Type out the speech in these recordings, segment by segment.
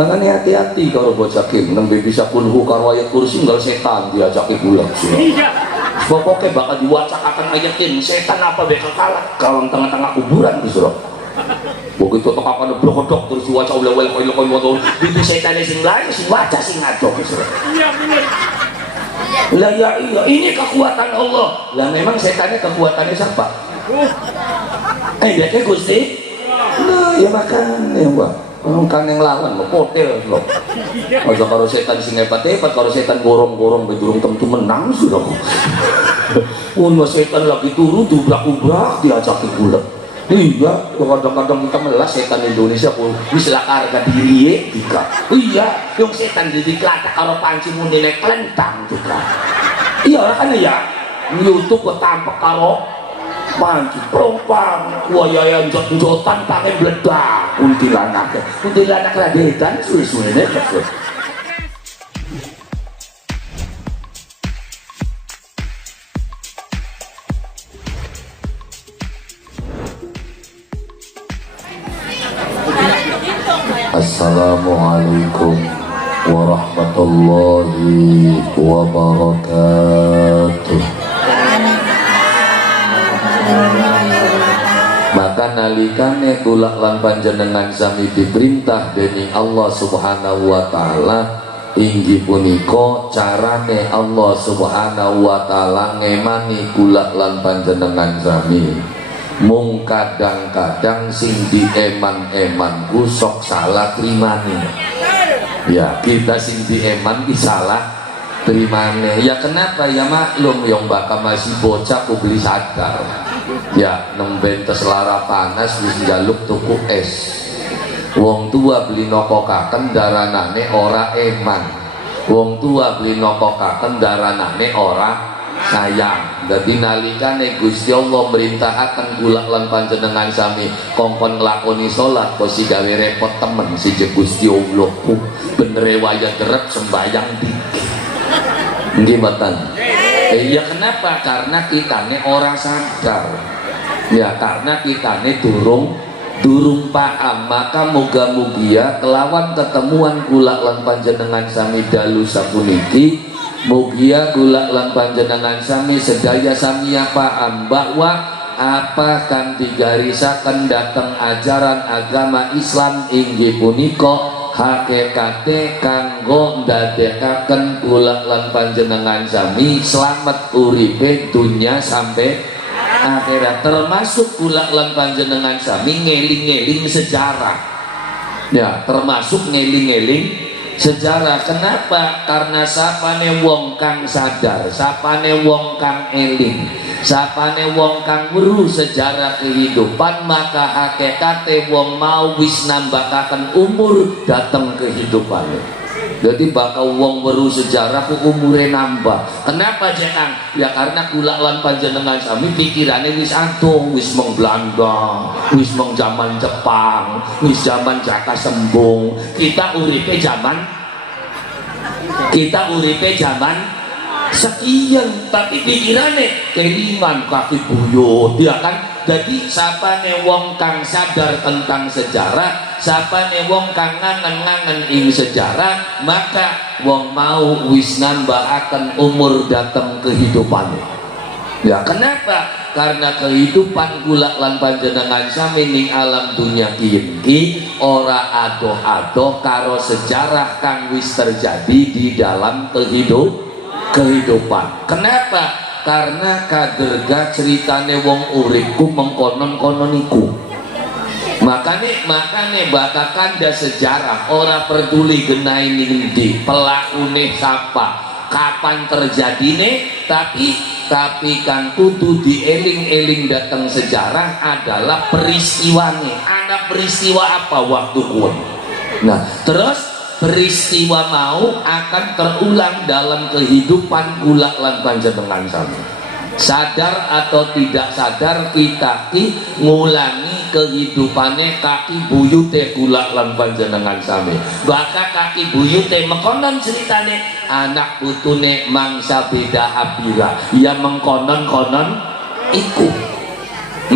Makanya hati-hati kalau bocah kim nang bisa kulhu karo ayat kursi nggak setan diajaki bulan sih. Pokoknya bakal diwacakakan ayat kim setan apa bakal kalah kalau tengah-tengah kuburan gitu loh. Begitu tok apa blok-blok terus diwaca ulah-ulah koyo-koyo itu setan sing lain sing waca sing ngaco gitu loh. Iya benar. Lah ya iya ini kekuatan Allah. Lah memang setannya kekuatannya siapa? Ya Gusti. Nah ya makan ya Mbak. Kan yang lawan lo potel lo. Aja karo setan sing hebat-hebat karo setan gorong-gorong bedurung tentu menang sudah. Mun setan lagi turu dubrak-ubrak diajak bulet. Iya, kadang-kadang kita melas setan Indonesia pun wis lak harga diri juga. Iya, yang setan jadi klatak karo panci mun nek klentang juga. Iya kan ya. YouTube kok tampak karo panci prompang wayaya jot-jotan pakai bledak kuntilanak radetan suwe-suwene betul. Assalamualaikum warahmatullahi wabarakatuh. Maka nalikane kula lan panjenengan sami diperintah dening Allah Subhanahu wa taala inggih punika carane Allah Subhanahu wa taala ngemani kula lan panjenengan sami. Mung kadang-kadang sing dieman-eman ku sok salah trimane. Ya, kita sing dieman ki salah trimane. Ya kenapa? Ya maklum yang bakal masih bocah ku beli sadar. Ya nemben tes lara panas wis njaluk tuku es. Wong tua beli nokokaken daranane ora eman. Wong tua beli nokokaken daranane ora sayang. Dadi nalikane Gusti Allah merintahaken kula lan panjenengan sami kongkon nglakoni salat kok si gawe repot temen si Gusti Allah ku bener wayah derep sembayang dikit. Nggih mboten. Ya kenapa? Karena kitane orang sadar. Ya karena kitane durung paham. Maka muga-mugia kelawan ketemuan kula lan panjenengan sami dalu sapuniki mugia kula lan panjenengan sami sedaya sami paham bahwa apa kang digarisaken dateng ajaran agama Islam inggih punika hakikate kanggo ndadekaken kula lan panjenengan sami slamet uripe dunya sampai akhirat, termasuk kula lan panjenengan sami ngeling-eling sejarah. Ya, termasuk ngeling-eling sejarah. Kenapa? Karena sapane wong kang sadar, sapane wong kang eling, sapane wong kang weruh sejarah kehidupan, maka hakikate wong mau wis nambakaken umur dateng kehidupane. Jadi bakal wong weruh sejarah ku umure nambah. Kenapa jenang? Ya karena kula lan panjenengan sami pikirane wis adoh, wis meng Belanda, wis meng zaman Jepang, wis zaman Jaka Sembung. Kita uripe zaman sekian, tapi pikirane kelingan kaki buyut, ya kan? Jadi sapane wong kang sadar tentang sejarah, sapane wong kang ngangen-ngangen ing sejarah, maka wong mau wis nambaaken umur dateng kehidupane. Ya kenapa? Karena kehidupan kula lan panjenengan sami ning alam dunya iki ora adoh-adoh karo sejarah kang wis terjadi di dalam kehidupan. Kenapa? Karena kaderga ceritane wong uripku mengkonon-konon iku. Makane bakakan da sejarah ora peduli genai ndi pelakune sapa kapan terjadine, tapi kan kudu dieling-eling datang sejarah adalah peristiwane. Ana peristiwa apa waktu kuwi. Nah terus peristiwa mau akan terulang dalam kehidupan kula lan panjenengan sami. Sadar atau tidak sadar kita ngulangi kehidupane kaki buyute kula lan panjenengan sami. Bakal kaki buyute mengkonon ceritane anak putune mangsa beda abira. Ya mengkonon-konon iku.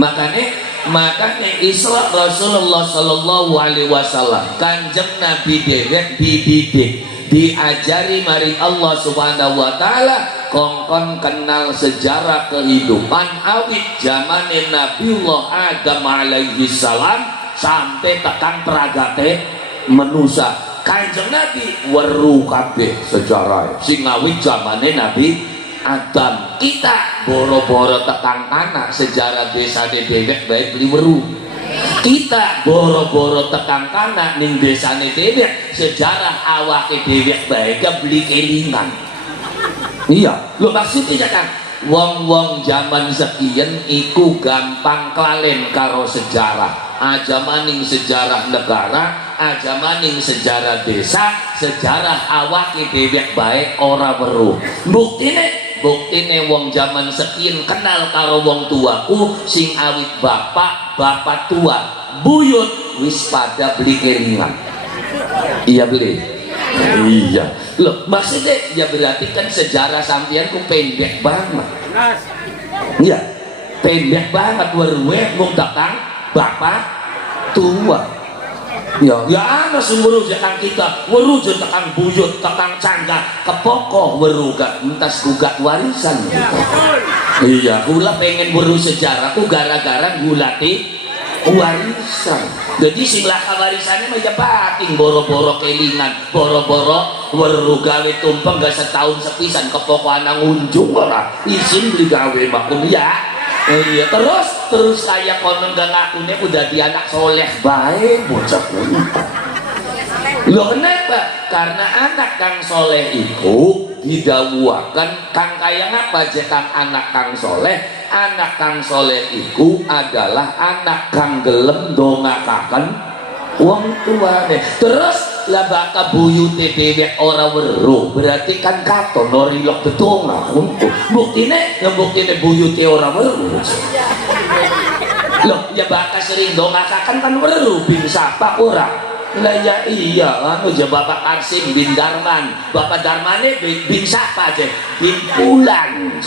Makanya makanya Isra Rasulullah Sallallahu Alaihi Wasallam kanjeng Nabi dewek dididik diajari mari Allah Subhanahu Wa Taala kongkon kenal sejarah kehidupan awit zamane Nabiullah Adam alaihi salam sampai tekan peragate menusa kanjeng Nabi weru kabeh sejarah sing awit zamane Nabi Adam. Kita boro-boro tekan anak sejarah desane dewek baik beli weru. Kita boro-boro tekan anak ning desane dewek sejarah awake dewek baik beli kelingan. Iya, lo maksudnya kan wong-wong zaman sekian iku gampang klalen karo sejarah. Aja maning sejarah negara, aja maning sejarah desa, sejarah awake dewek baik ora weruh. Buktine wong zaman sekian kenal karo wong tuaku sing awit bapak tua buyut wis pada beli kelingan. Iya beli. Iya. Loh, maksudnya ya berarti kan sejarah sampean ku pendek banget. Iya. Pendek banget weruwe mung datang bapak tua. Ya ana sumuru jakang kita weru jakang buyut takang cangga kepoko weru gak entas gugat warisan. Iya, kula pengen weru sejarah ku gara-gara gulati warisan. Jadi sing laka warisannya mah bating boro-boro kelingan, boro-boro weru gawe tumpeng gak setahun sepisan kepoko ana ngunjung ora izin beli gawe makum ya. Iya, terus kayak konon gak ngakunya udah di anak soleh baik bocah kuno. Loh kenapa? Karena anak kang soleh itu didawuakan kang kaya ngapa aja kang anak kang soleh. Anak kang soleh itu adalah anak kang gelem dongakaken wong tuane. Terus lah baka buyute dewek ora weruh berarti kan katon norilok tetongak untuk buktine buyute ora weruh. Loh ya baka sering dongakaken kan weruh bin sapa ora. Lah ya iya anu ya Bapak Arsim bin Darman, Bapak Darmane bin sapa aja bin Pulan.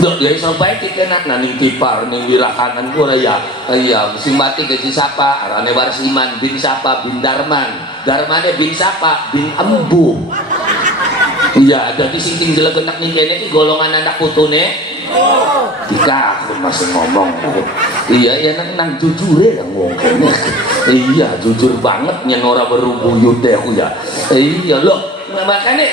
Loh ya iso bae tikenak ning tipar ning wirakanan ku ya. Iya sing mati gaji sapa arane Warsiman bin sapa bin Darman. Darmane bin sapa bin Embu. Iya dadi sing jelegenak ning kene iki golongan anak putune. Jika aku masih ngomong iya ya nang jujure lah ngomong kene. Iya jujur banget nyen ora weru buyut deh aku ya. Iya loh makanya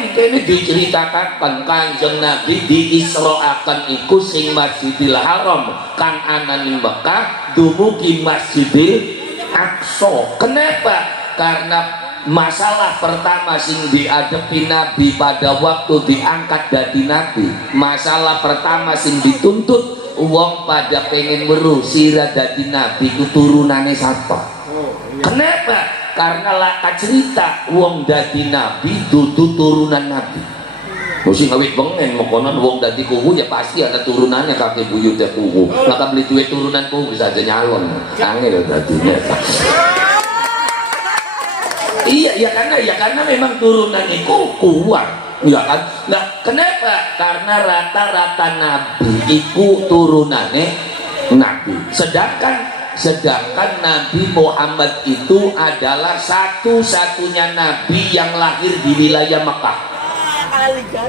di kene diceritakan kanjeng Nabi diisroakan iku sing Masjidil Haram kang ana ning Mekah dumugi Masjidil Aqsa. Kenapa? Karena masalah pertama sing dihadapi Nabi pada waktu diangkat dadi Nabi, masalah pertama sing dituntut wong pada pengen weruh sira dadi Nabi ku turunane sapa. Kenapa? Karena laka cerita wong dadi Nabi dudu turunan Nabi. Mesti ngawit bengen mokonon wong dadi kuwu ya pasti ada turunannya kakek buyut ya kuwu. Maka beli duit turunan kuwu bisa aja nyalon. Angel dadinya. Iya karena memang turunan itu kuat. Ya kan? Nah, kenapa? Karena rata-rata Nabi itu turunannya Nabi. Sedangkan Nabi Muhammad itu adalah satu-satunya Nabi yang lahir di wilayah Mekah.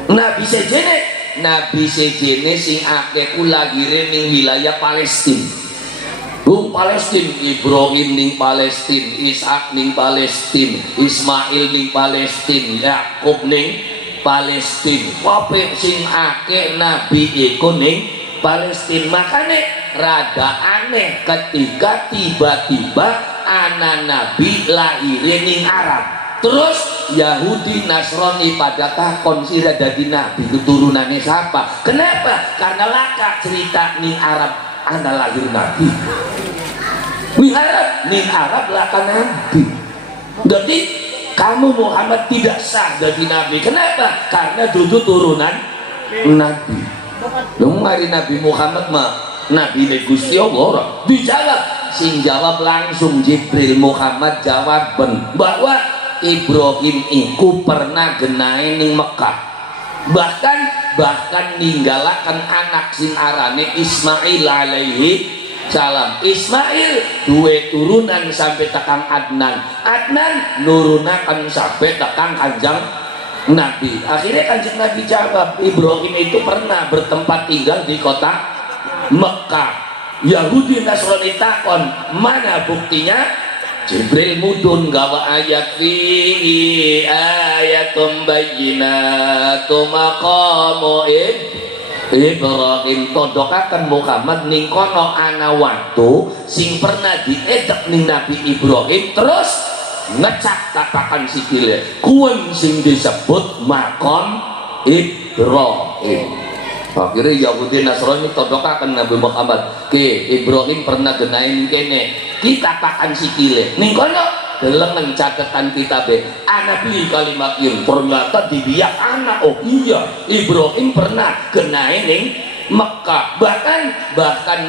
Nabi sejene sing akeh ku lahire ning wilayah Palestina. Palestina, Ibrahim ning Palestina, Ishak ning Palestina, Ismail ning Palestina, Yakub ning Palestina. Kabeh sing akeh Nabi iku ning Palestina. Makanya rada aneh ketika tiba-tiba anak Nabi lahir ning Arab. Terus Yahudi Nasrani pada takon sira dadi Nabi keturunannya siapa? Kenapa? Karena laka cerita ning Arab anak lahir Nabi. Ning Arab laka Nabi. Jadi kamu Muhammad tidak sah jadi Nabi. Kenapa? Karena duduk turunan Nabi. Lu mari Nabi Muhammad mah Nabi ne Gusti Allah dijawab sing jawab langsung Jibril. Muhammad jawab bahwa Ibrahim iku pernah genahe ning Mekah, bahkan ninggalakan anak sing arane Ismail alaihi salam. Ismail duwe turunan sampai tekang Adnan, Adnan nurunakan sampai tekang Kanjeng Nabi. Akhirnya Kanjeng Nabi jawab, Ibrahim itu pernah bertempat tinggal di kota Mekah. Yahudi Nasrani takon, mana buktinya? Jibril mudun gawa ayat fihi ayatum bayyinatum maqamu Ibrahim, todokaken Muhammad ning kono ana waktu sing pernah diedek ning Nabi Ibrahim, terus ngecak tapakan sikile kuwen sing disebut makam Ibrahim. Akhirnya Yahudi Nasrani todokaken Nabi Muhammad, ke Ibrahim pernah genain kene kita pakan sikile ning kono delengen catatan kitabe anabi kalimat yang ternyata dibiak anak. Oh iya, Ibrahim pernah genain ning Mekah, bahkan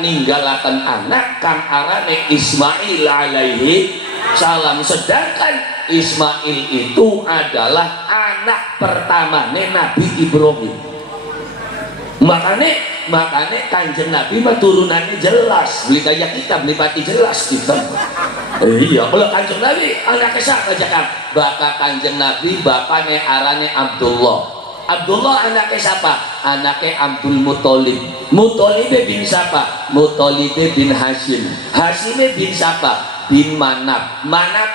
ninggalakan anak kang arane Ismail alaihi salam, sedangkan Ismail itu adalah anak pertamane Nabi Ibrahim. Makanya Kanjeng Nabi mah turunannya jelas, beli kayak kita beli pati jelas kita. Iya, kalau Kanjeng Nabi anaknya siapa aja kan? Bapak Kanjeng Nabi bapaknya arane Abdullah. Abdullah anaknya siapa? Anaknya Abdul Muthalib. Muthalib bin siapa? Muthalib bin Hashim. Hashim bin siapa? Bin Manaf. Manaf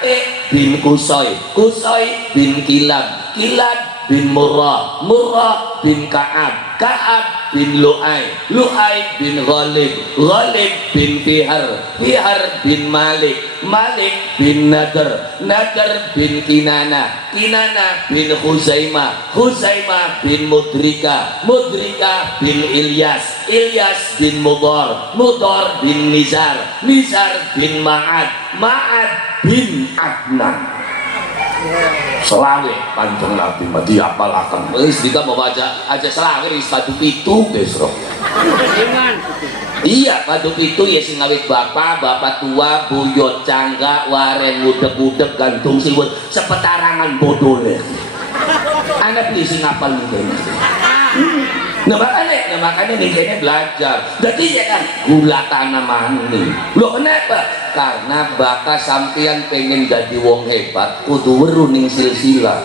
bin Kusai. Kusai bin Kilab. Kilab bin Murrah. Murrah bin Ka'ab. Ka'ab bin Lu'ay. Lu'ay bin Ghalib. Ghalib bin Fihar. Fihar bin Malik. Malik bin Nadar. Nadar bin Kinana. Kinana bin Khuzaimah. Khuzaimah bin Mudrika. Mudrika bin Ilyas. Ilyas bin Mudar. Mudar bin Nizar. Nizar bin Ma'ad. Ma'ad bin Adnan. Selawe Kanjeng Nabi mah diapalaken. Wis kita mau baca aja selawe wis padu pitu guys roh. Iya padu pitu ya sing ngawit bapak tua buyut cangga waren ngudeg-ngudeg gantung siwut sepetarangan bodole. Anda pilih sing ngapal nih. Nah makanya nih kayaknya belajar. Jadi ya kan gula tanaman nih. Lo kenapa? Karena bakal sampean pengen jadi wong hebat kudu weru ning silsilah.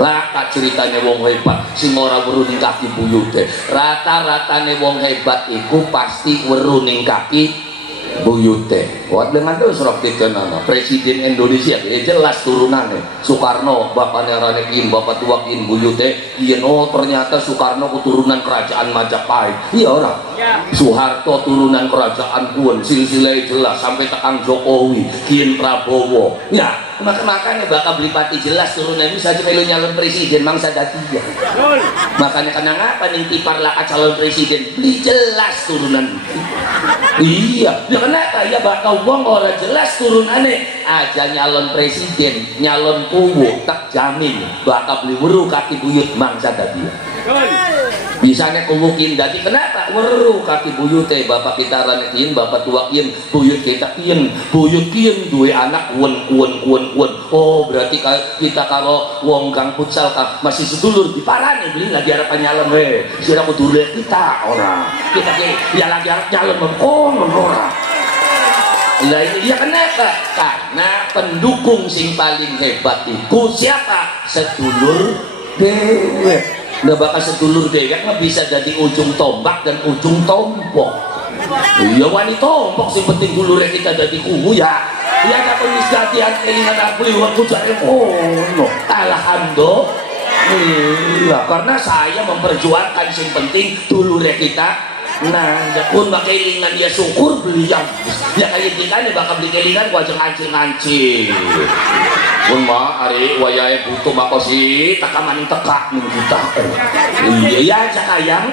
Laka ceritanya wong hebat sing ora weru ning kaki buyute. Rata-ratane wong hebat iku pasti weru ning kaki buyute. Wah dengan terus rakitkan Presiden Indonesia ya jelas turunannya Soekarno, bapaknya Ranekin, bapak tua kin buyute. Iya no ternyata Soekarno keturunan kerajaan Majapahit. Iya orang Soeharto turunan kerajaan Kuon, silsilahnya jelas sampai tekan Jokowi, Kian Prabowo. Ya makanya bakal beli pati jelas turunan ini saja melu nyalon presiden mangsa datiya. Makanya kenang apa nih tipar laka calon presiden beli jelas turunan. Iya, ya kenapa ya bakal wong ora jelas turunannya aja nyalon presiden, nyalon kuwu tak jamin bakal beli weru kaki buyut mangsa datiya. Bisanya kumukin dati kenapa? Weru kaki buyute bapak kita ranekin, bapak tua kian, buyut kita kian, buyut kian dua anak kuan. Oh berarti kita kalau wong gang futsal masih sedulur di parane beli lagi harapan nyalem sira kudu kita orang kita ya lagi nyalem orang. Lah iya kenapa? Karena pendukung sing paling hebat itu siapa? Sedulur dewe. Nggak bakal sedulur dewek nggak bisa jadi ujung tombak dan ujung tombok. Iya wani tombok sih penting dulurnya kita jadi kubu ya. Ya ada penisgatian kelingan aku waktu cari no. Alhamdulillah karena saya memperjuangkan sing penting dulurnya kita. Nah, ya pun pakai kelingan dia syukur beliau. Ya kayak kita nih bakal beli kelingan gua ngancing. Pun mah hari wayahe butuh makosi takamaning tekak ning kita. Iya cakayang.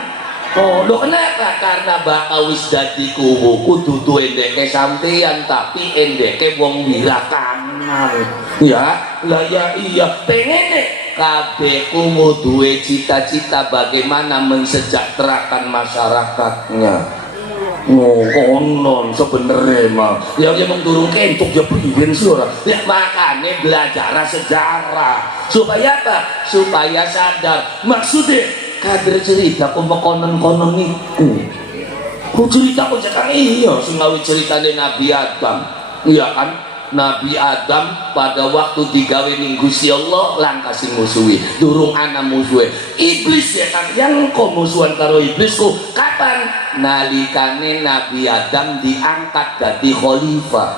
Oh, lo kenapa? Karena bakal wis dadi kubu kudu duwe endeke sampeyan tapi endeke wong wirakanal. Ya, lah ya iya pengen kabeh kumu duwe cita-cita bagaimana mensejahterakan masyarakatnya. Oh, konon sebenarnya mah yang turun kentuk ya priwen sih orang ya makanya belajar sejarah supaya apa? Supaya sadar maksudnya kader cerita konon-konon itu Ku cerita kok cekang iya sing ngawi ceritane Nabi Adam. Iya kan? Nabi Adam pada waktu digawe ning Gusti Allah langkah sing musuhi. Durung ana musuhe. Iblis ya kan yang kok musuhan karo iblis ku kapan? Nalikane Nabi Adam diangkat dadi khalifah.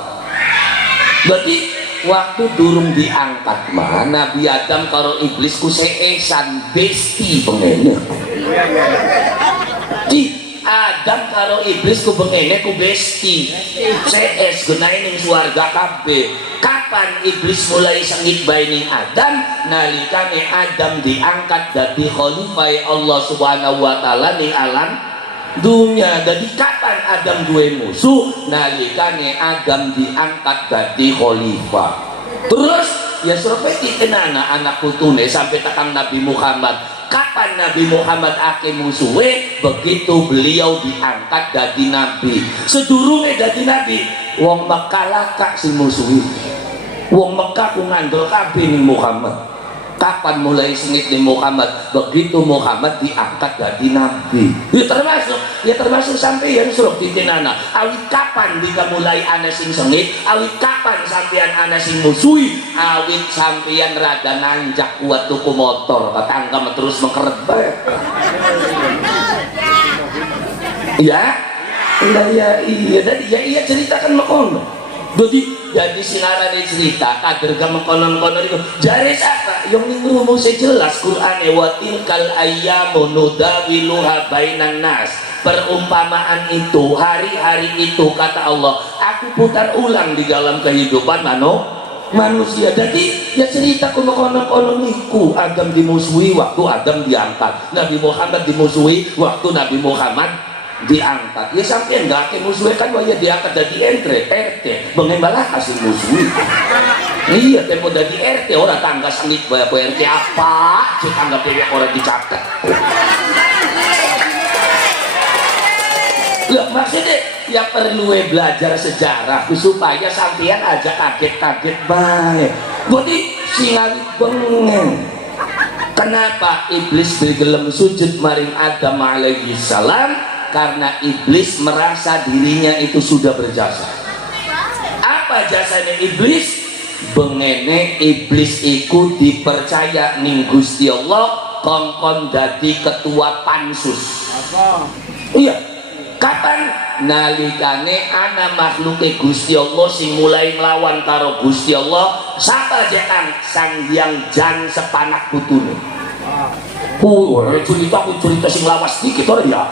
Berarti waktu durung diangkat mah Nabi Adam karo iblis ku seesan besti pengene. Di Adam karo iblis ku bengene ku besti CS gunain ning swarga kabeh. Kapan iblis mulai sengit bae ning Adam? Nalikane Adam diangkat dadi khalifah Allah Subhanahu wa taala ning alam dunia. Jadi kapan Adam duwe musuh? Nalikane Adam diangkat dadi khalifah. Terus ya surpeti kenana anak putune sampai takang Nabi Muhammad. Kapan Nabi Muhammad ake musuhe? Begitu beliau diangkat dadi nabi. Sedurunge dadi nabi wong Mekah lakak si musuhi. Wong Mekah ku ngandel kabeh ning Muhammad. Kapan mulai sengit ning Muhammad? Begitu Muhammad diangkat dadi nabi. Ya termasuk sampeyan suruh titinana. Awit kapan dika mulai ana sing sengit? Awit kapan sampeyan ana sing musuhi? Awit sampeyan rada nanjak kuat tuku motor, tetangga terus mengkeret bae. Ya? Iya tadi ya ceritakan makono. Jadi sinarane cerita kader gameng konon-konon itu jare sapa yang ning rumus jelas Qur'ane wa tilkal ayyamu nudawiluha bainan nas. Perumpamaan itu, hari-hari itu kata Allah, aku putar ulang di dalam kehidupan manusia. Jadi ya cerita konon-konon iku Adam dimusuhi waktu Adam diangkat, Nabi Muhammad dimusuhi waktu Nabi Muhammad diangkat. Ya sampai enggak ke musuhnya kan waya diangkat dari RT mengembalah kasih musuh. Iya temu dari RT orang tangga sengit bayar RT apa cek anggap dia orang dicatat. Loh, maksudnya ya perlu belajar sejarah supaya sampean aja kaget-kaget baik. Berarti singalit bengen. Kenapa iblis bergelem sujud maring Adam alaihi salam? Karena iblis merasa dirinya itu sudah berjasa. Apa jasanya iblis? Bengene iblis iku dipercaya ning Gusti Allah kongkon dadi ketua pansus. Iya. Kapan? Nalikane ana makhluke Gusti Allah sing mulai nglawan karo Gusti Allah, sapa jetang Sang Hyang Jan sepanak putune. Cerita sing lawas dikit ora ya.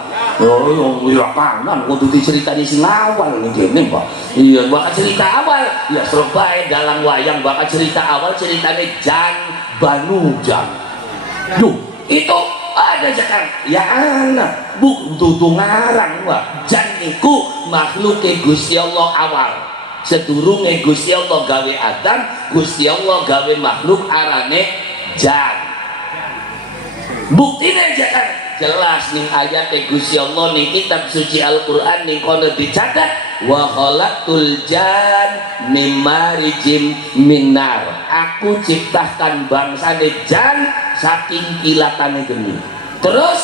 Ya kanan kudu diceritani sing awal ning kene, Pak. Iya, bakal cerita awal. Ya Surabaya dalam wayang bakal cerita awal ceritane Jan Banujan. Duh, itu ada sekarang. Ya anak, bu dudu ngarang Pak. Jan niku makhluke Gusti Allah awal. Sedurunge Gusti Allah gawe Adam, Gusti Allah gawe makhluk arane Jan. Buktinya aja kan jelas ning ayat Gusti Allah ning kitab suci Al-Qur'an ning kono dicatat wa khalaqtul jan mim marijim minar. Aku ciptakan bangsane jan saking kilatane geni. Terus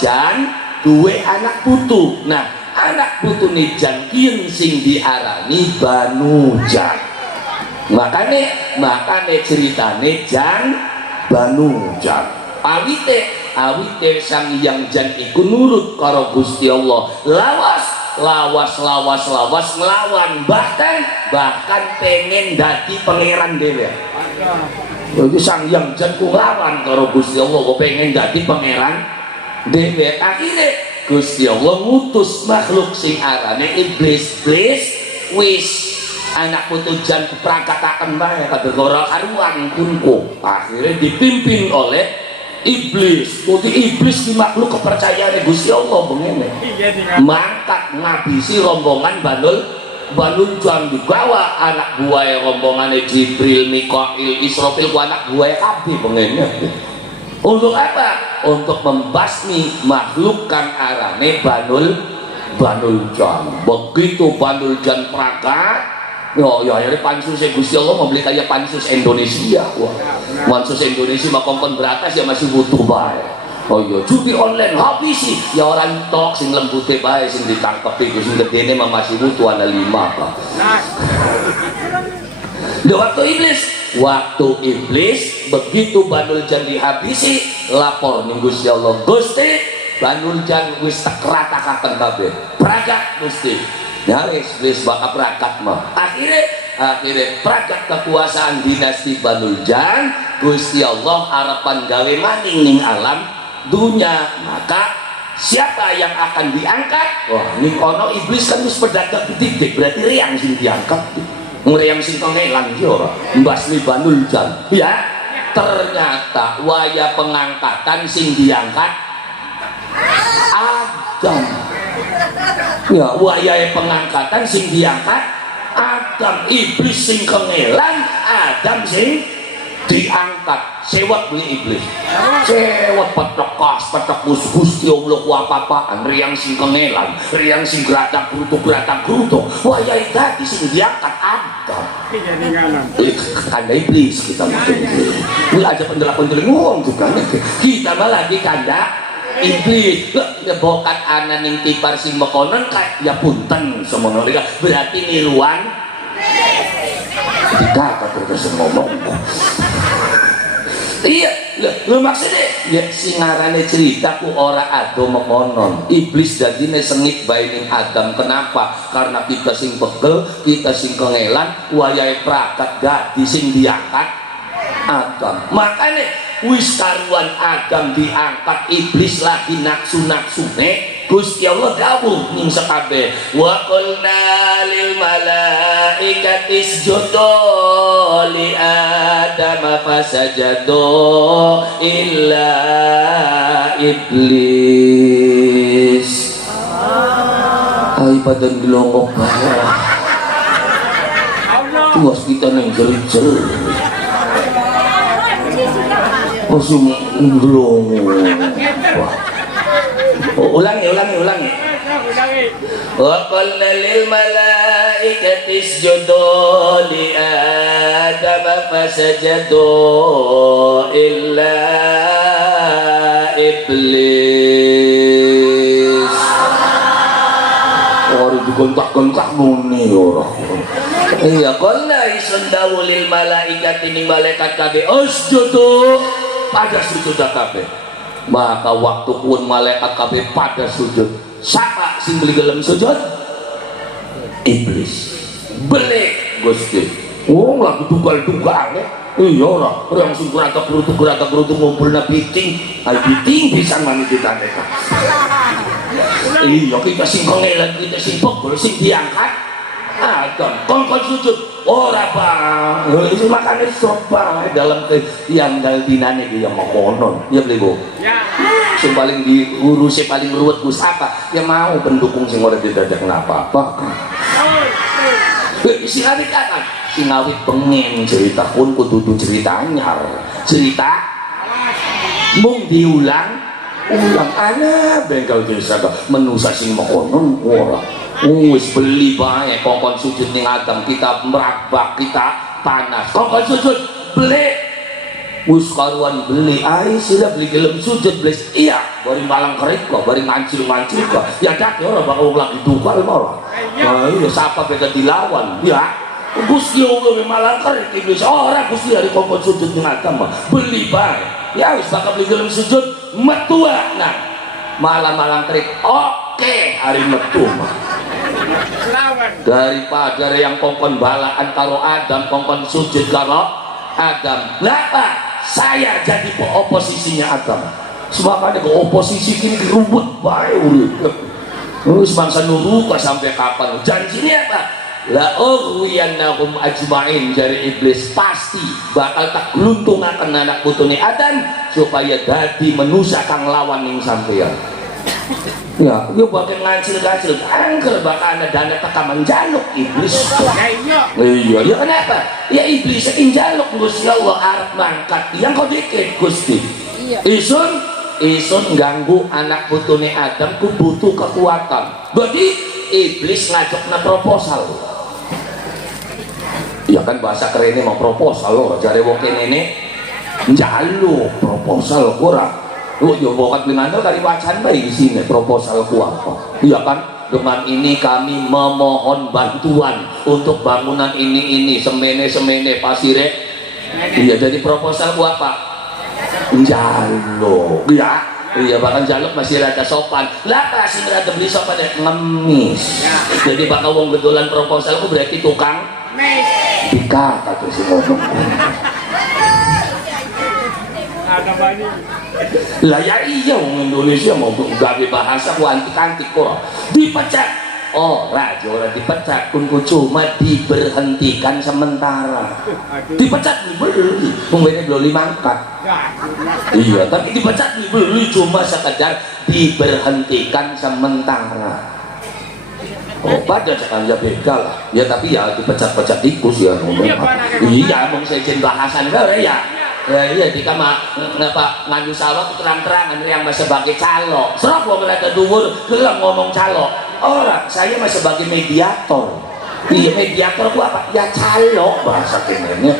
jan duwe anak putu. Nah, anak putune jan kiyen sing diarani Banujan. Makane ceritane Jan Banujan. Awite Sang Hyang Jan iku nurut karo Gusti Allah, lawas nglawan bahkan pengen dadi pangeran dhewe. Jadi Sang Hyang Jan ku nglawan karo Gusti Allah kok pengen dadi pangeran dhewe. Akhire Gusti Allah ngutus makhluk sing arane iblis. Wis anak putu Jan perangkataken bae kabeh ora karuan kunku. Akhirnya dipimpin oleh iblis. Jadi iblis di makhluk kepercayaan Gusti Allah bengene. Mangkat ngabisi rombongan Banujan dibawa anak buah rombongan Jibril, Mikail, Israfil ku anak buah kabeh bengene. Untuk apa? Untuk membasmi makhluk kang arane Banujan. Begitu Banujan perangkat ya ini pansusnya Gusti Allah mau beli kayak pansus Indonesia. Wah, pansus Indonesia mah kongkon beratas ya masih butuh baik. Oh iya, judi online habis sih. Ya orang tok sing lembute bae sing ditangkep iku sing gedene mah masih butuh ana 5 apa. Waktu iblis begitu Banul Jan dihabisi, lapor ning Gusti Allah. Gusti, Banul Jan wis tekratakan kabeh. Pragat Gusti. Nyaris wis bakal pragat mah. Akhirnya pragat kekuasaan dinasti Banul Jan. Gusti Allah harapan gawe maning ning alam dunia, maka siapa yang akan diangkat? Wah, ini kono iblis kan wis pedagang titik, berarti riang sing diangkat. Ngriang sing kengelan ki ora mbasmi Banul Jan. Ya, ternyata waya pengangkatan sing diangkat Adam. Ya, waya pengangkatan sing diangkat Adam. Iblis sing kengelan, Adam sing diangkat. Sewat beli iblis, sewat petok kas, petok Gusti Allah apa-apaan, riang sing kengelan, riang sing geratak gerutuk, wah ya tadi sing diangkat Adam. Kanda iblis kita maksudnya, ini aja pendelak-pendelak ngomong juga kita malah di kanda iblis. Bokat anak yang tipar sing mekonon kayak ya punten semono berarti niruan dikata terus ngomong. Iya, lu maksudnya ya singarane ceritaku ora ado mekonon. Iblis dadine sengit bae ning Adam. Kenapa? Karena kita sing pegel, kita sing kengelan, wayahe prakat dadi sing diangkat Adam. Makanya wis karuan Adam diangkat, iblis lagi nafsu-nafsune. Gusti Allah dawuh ning sakabeh, wa qulna lil malaikati isjudu li Adam fasajadu illa iblis. Ai badan gelongok bae. Tuas kita nang jerit-jerit. Osum gelongok. Ulangi. Wa qulna lil malaikati isjudu li Adam fasajadu illa iblis. Ora digontak-gontak muni ora. Iya, qulna isundawu lil malaikati ning malaikat kabeh usjudu pada sujud kabeh. Maka waktu pun malaikat kabeh pada sujud. Siapa sing beli gelem sujud? Iblis. Belik Gusti. Wong lagi dugal-dugal iya ora. Yang sing geratak gerutuk ngumpulna piting. Ai piting bisa mani ditandeka. Iya kita sing kengelan, kita sing pegel, sing diangkat Adam. Kongkon sujud ora bang. Itu makanya sopa dalam yang dinane dia mau konon. Ya beli bu. Ya. Yang paling diurus, yang paling ruwet gus apa? Ya mau pendukung sing ora didadak kenapa-apa. Si awit apa? Si awit pengen cerita pun kudu cerita anyar. Cerita mung diulang ana bengkel desa menusa sing konon ora. Wis beli bae kongkon sujud ning Adam, kita merabak, kita panas. Kongkon sujud beli. Wis karuan beli ai sila beli gelem sujud beli. Iya, bari malang kerik kok, bari ngancil-ngancil kok. Ya dak ya ora bakal lagi dukal malah. Nah, iya siapa bega dilawan? Ya. Gusti Allah malang kerik iblis. Ora Gusti hari kongkon sujud ning Adam beli bae. Ya wis bakal beli gelem sujud metua nah. Malam-malang kerik. Oke, hari metu mah. Daripada yang kongkon balaan karo Adam, kongkon sujud karo Adam. Kenapa? Saya jadi oposisinya Adam. Makanya ke oposisi ini rubut baik urip. Bangsa nuruka sampai kapan? Janjinya apa? La ughwiyannahum ajma'in dari iblis pasti bakal tak gluntungaken anak putune Adam supaya dadi manusia kang lawan ning sampeyan. Ya, yuk bakal ngancil-ngancil angker bakal ada dana tekaman jaluk iblis. Iya, ya kenapa? Ya iblis injaluk Gusti Allah arep mangkat yang kau dikit Gusti. Isun ganggu anak putune Adam ku butuh kekuatan. Berarti iblis ngajokna proposal. Ya kan bahasa kerennya mau proposal loh. Jare wong kene njaluk proposal kurang. Oh ya bokat ngandel kali wacan bae di sini proposalku apa. Iya kan? Dengan ini kami memohon bantuan untuk bangunan ini semene pasire. Iya, jadi proposalku apa? Jaluk. Ya. Iya, bahkan jaluk masih rada sopan. Lah kasih rada beli sopan ya ngemis. Jadi bakal wong gedolan proposalku berarti tukang dikata tuh si ngomong. Lah ya iya wong Indonesia mau gawe bahasa ku antik-antik kok dipecat ora dipecat kunku cuma diberhentikan sementara dipecat dibeli pembeli belum mangkat iya tapi dipecat dibeli cuma sekedar diberhentikan sementara pada sekali ya beda lah ya tapi ya dipecat-pecat tikus ya iya mau saya jen bahasan ya iya jika ngapa ngadu sawah terang-terangan yang masih sebagai calo serap gua mereka dhuwur gelem ngomong calo orang saya masih sebagai mediator iya mediator gua apa ya calo bahasa kene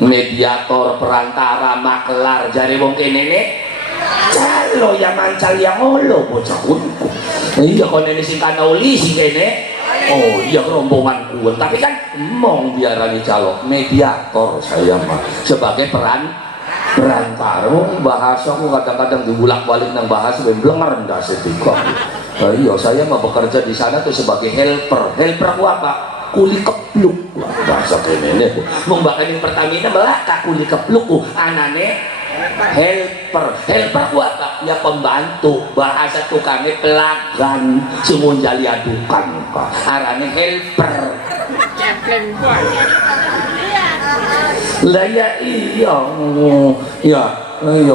mediator perantara makelar jari wong kene nih calo ya mancal ya ngolo bocah unku iya konen sing kanauli sing kene oh iya rombongan kuat tapi kan mong biarani calok mediator saya mah sebagai perantara bahasa aku kadang-kadang dibulak-balik nang bahasa bener rendah sedikit iya saya mah bekerja di sana tuh sebagai helper aku apa kuli kepluk bahasa kene mong bahkan yang Pertamina melaka kuli kepluk anane helper kuat ya pembantu bahasa tukangnya pelagan semua jali adukan arane helper lah ya iya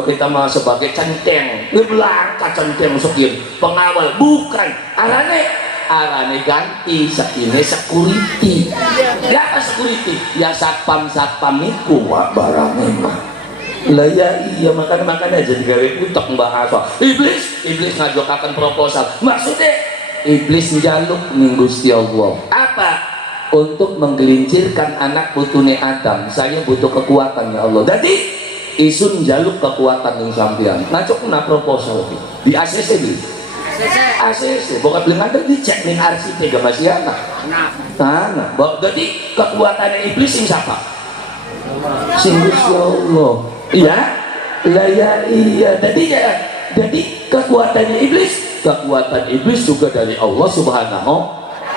kita mah sebagai centeng belangka centeng sekian pengawal bukan arane ganti ini security apa security ya satpam itu barangnya mah lah ya iya makan aja digawe utek bahasa iblis ngajokaken proposal maksudnya iblis njaluk ning Gusti Allah apa untuk menggelincirkan anak putune Adam saya butuh kekuatan ya Allah jadi isun njaluk kekuatan ning sampean ngajokna proposal di ACC di ACC bukan bilang ada dicek ning arsip masih anak nah jadi kekuatannya iblis sing siapa sing Gusti Allah iya lah ya iya jadi kekuatan iblis juga dari Allah Subhanahu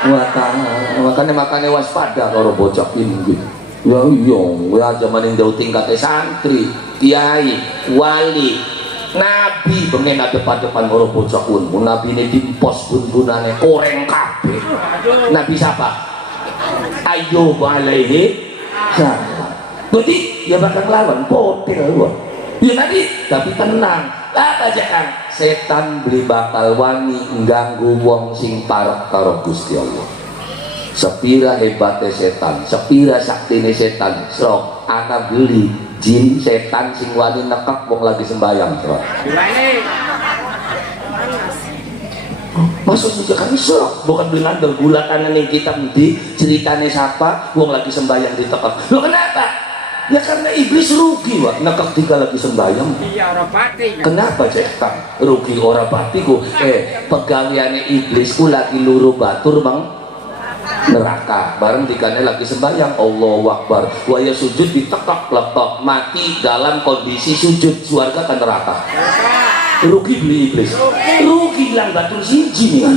wa ta'ala makanya waspada kalau bocah ini ya iya zaman yang jauh tingkatnya santri kiai wali nabi pengen ada depan kalau bocah pun nabi ini dimpos bun-bunannya koreng kabeh nabi siapa Ayub alaihi salam jadi ya bakal lawan potel gua ya tapi tenang apa aja kan setan beli bakal wani ngganggu wong sing parek karo Gusti Allah sepira hebatnya setan sepira saktine setan sok ana beli jin setan sing wani nekak wong lagi sembayang sok maksud juga kan sok bukan bilang gulatan yang kita di ceritanya siapa wong lagi sembayang di tekak lo kenapa ya karena iblis rugi wak nekak tiga lagi sembayang iya orang pati kenapa cetak rugi orang patiku pegawaiannya iblisku lagi luru batur bang neraka bareng dikane lagi sembayang Allahu Akbar waya sujud ditekak letok mati dalam kondisi sujud surga ke neraka rugi beli iblis rugi bilang batur siji nih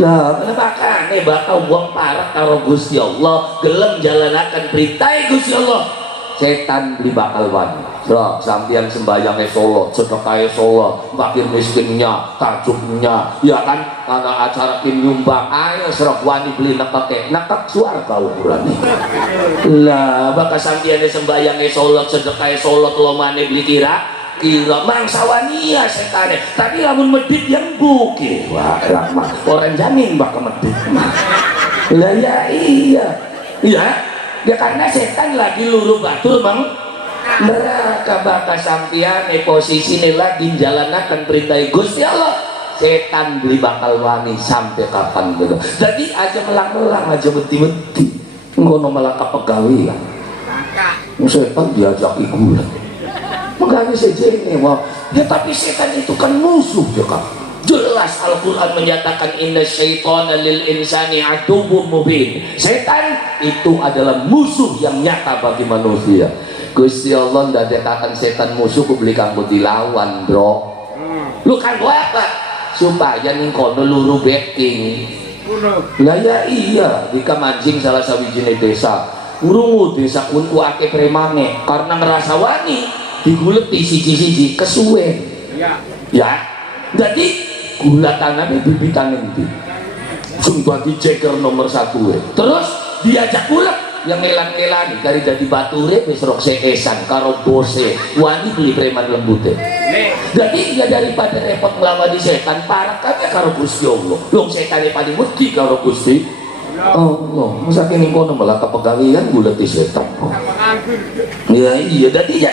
lah kenapa kan bakal buang parah karo Gusti Allah gelem jalanakan perintah Gusti Allah setan beli bakal wani so sampeyan sembayangnya solo sedekahnya solo fakir miskinnya tajuknya ya kan ada acara nyumbang ayo serap wani beli nekak suarga ukurannya lah bakal sampeyan sembayangnya solo sedekahnya solo telomane beli kira mangsawania setane tapi lamun medit yang buki wah rahmah orang jamin bakal medit lah ya iya ya karena setan lagi luru batur bang neraka bakal sampeyan posisi ini lagi menjalankan perintah Gusti Allah setan beli bakal wani sampai kapan gitu jadi aja melang-melang aja beti-beti ngono malah pegawai lah setan diajak igulah makanya saja ini wah Ya tapi setan itu kan musuh ya kan. Jelas Al-Quran menyatakan inna syaitana lil insani aduwwum mubin. Setan itu adalah musuh yang nyata bagi manusia. Gusti Allah ndak dikatakan setan musuh ku beli kanggo dilawan, Bro. Lu kan apa? Supaya ning kono luru betting. Lah ya iya, di mancing salah sawijine desa. Urungu desa kunku akeh premane karena ngerasa wani diguleti siji-siji kesuwen. Ya. Jadi gulatanane bibitan endi sing dadi ceker nomor 1 terus diajak gulak yang ngelan-ngelani kari dadi bature wis rok seesan karo bose wani beli preman lembute jadi ya daripada repot nglawan di setan parah kabeh karo Gusti Allah wong setane paling wedi karo Gusti Allah masa kene kono malah kepegawaian guleti setan ya iya jadi ya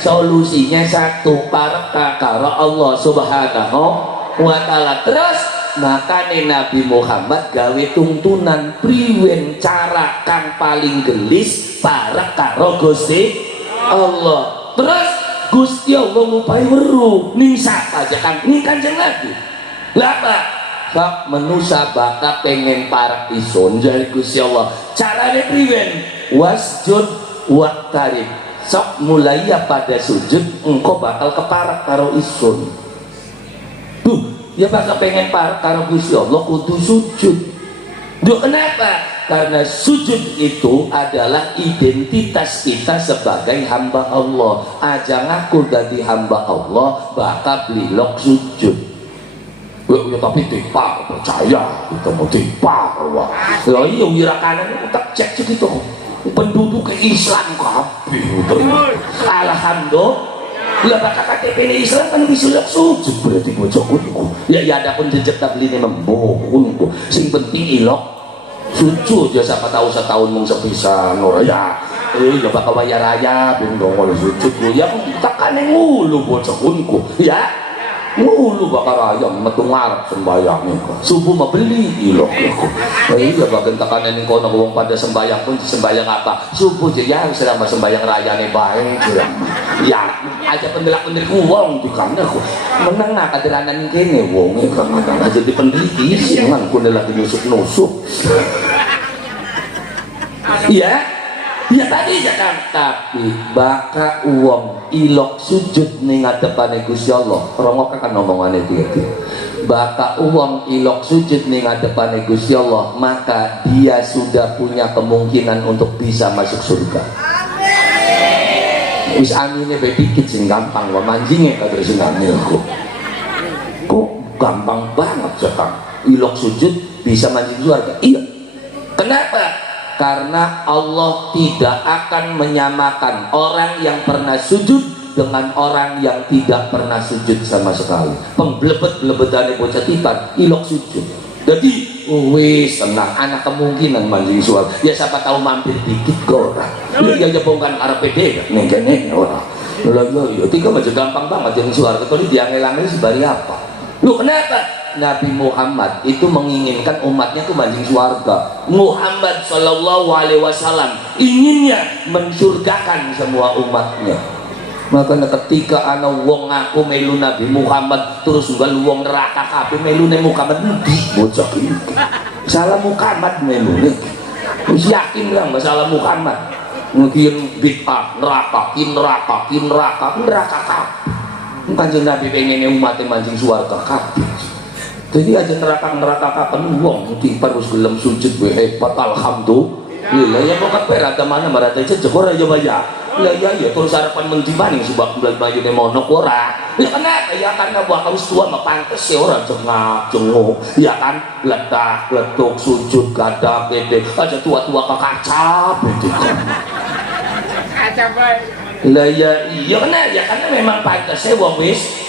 solusinya satu parah karo Allah Subhanahu wa ta'ala. Terus makane Nabi Muhammad gawe tuntunan priwen cara kang paling gelis para karo Gusti Allah. Terus Gusti Allah ngupai weruh ning sapa aja kang ning Kanjeng Nabi. Lah apa? Bak manusa baka pengen para ison jare Gusti Allah. Carane priwen? Wasjud waqtarib. Sok mulai ya pada sujud engkau bakal keparak karo ison. Tuh, ya bakal pengen parek karo Gusti Allah kudu sujud. Duh kenapa? Karena sujud itu adalah identitas kita sebagai hamba Allah. Aja ngaku jadi hamba Allah bakal belok sujud. Ya tapi tipa percaya kita mau tipa wah. Ya iya wira kanan itu tak cek gitu. Penduduk Islam kabeh. Alhamdulillah. Lah bakal KTP Islam kan bisa sujud berarti bojoku. Ya ada pun jejak tabline membohon ku. Sing penting ilok sujud ya siapa tahu setahun mung sepisan ora ya. Ya bakal waya raya ben dongol sujud ku. Ya takane ngulu bojoku ya. Ngulu bakal raya metu ngarep sembayang subuh mah beli ilok ku. Ya bagian tekanan ning kono wong pada sembayang pun sembayang apa? Subuh ya selama sembayang rayane bae ya aja pendelak-pendelik wong di kamar aku menengah kaderanan kene wong aja di peneliti jangan ku lagi nusuk-nusuk ya ya tadi jangan tapi baka uang ilok sujud ning ngadepane Gusti Allah rongok kan omongane iki baka uang ilok sujud ning ngadepane Gusti Allah maka dia sudah punya kemungkinan untuk bisa masuk surga. Wis angine bae dikit sing gampang wae manjinge kadre sinane kok gampang banget sekarang ilok sujud bisa mancing surga. Iya. Kenapa? Karena Allah tidak akan menyamakan orang yang pernah sujud dengan orang yang tidak pernah sujud sama sekali. Pemblebet-blebetane bocah tipan ilok sujud. Jadi wis tenang anak kemungkinan mancing suar ya siapa tahu mampir dikit kok ora ya ya bongkan karepe dhewe ning kene ora lha ya tiga macam gampang banget yang suar kecuali dia ngelangi sebari apa lu kenapa Nabi Muhammad itu menginginkan umatnya tuh mancing surga. Muhammad Shallallahu Alaihi Wasallam inginnya mensurgakan semua umatnya. Makanya ketika ana wong ngaku melu Nabi Muhammad terus nggal wong neraka kabeh melune Muhammad endi bocah iki. Salah Muhammad melune. Wis yakin lah masalah Muhammad. Mungkin bid'ah neraka, neraka kabeh. Kanjeng Nabi pengen umatnya mancing swarga kabeh. Jadi aja neraka kapan wong harus gelem sujud we hebat alhamdulillah ya kok ada mana marata jejak ora ya baya. Lah ya terus harapan mendimaning sebab bulan bayune monok ora. Ya kenapa? Ya karena buah kaus tua mah pantes ya ora jenguk ya kan letak letuk sujud gadak gede aja tua-tua kekacap gitu. Kacap bae. Lah ya iya kenapa? Ya karena memang pantes wong wis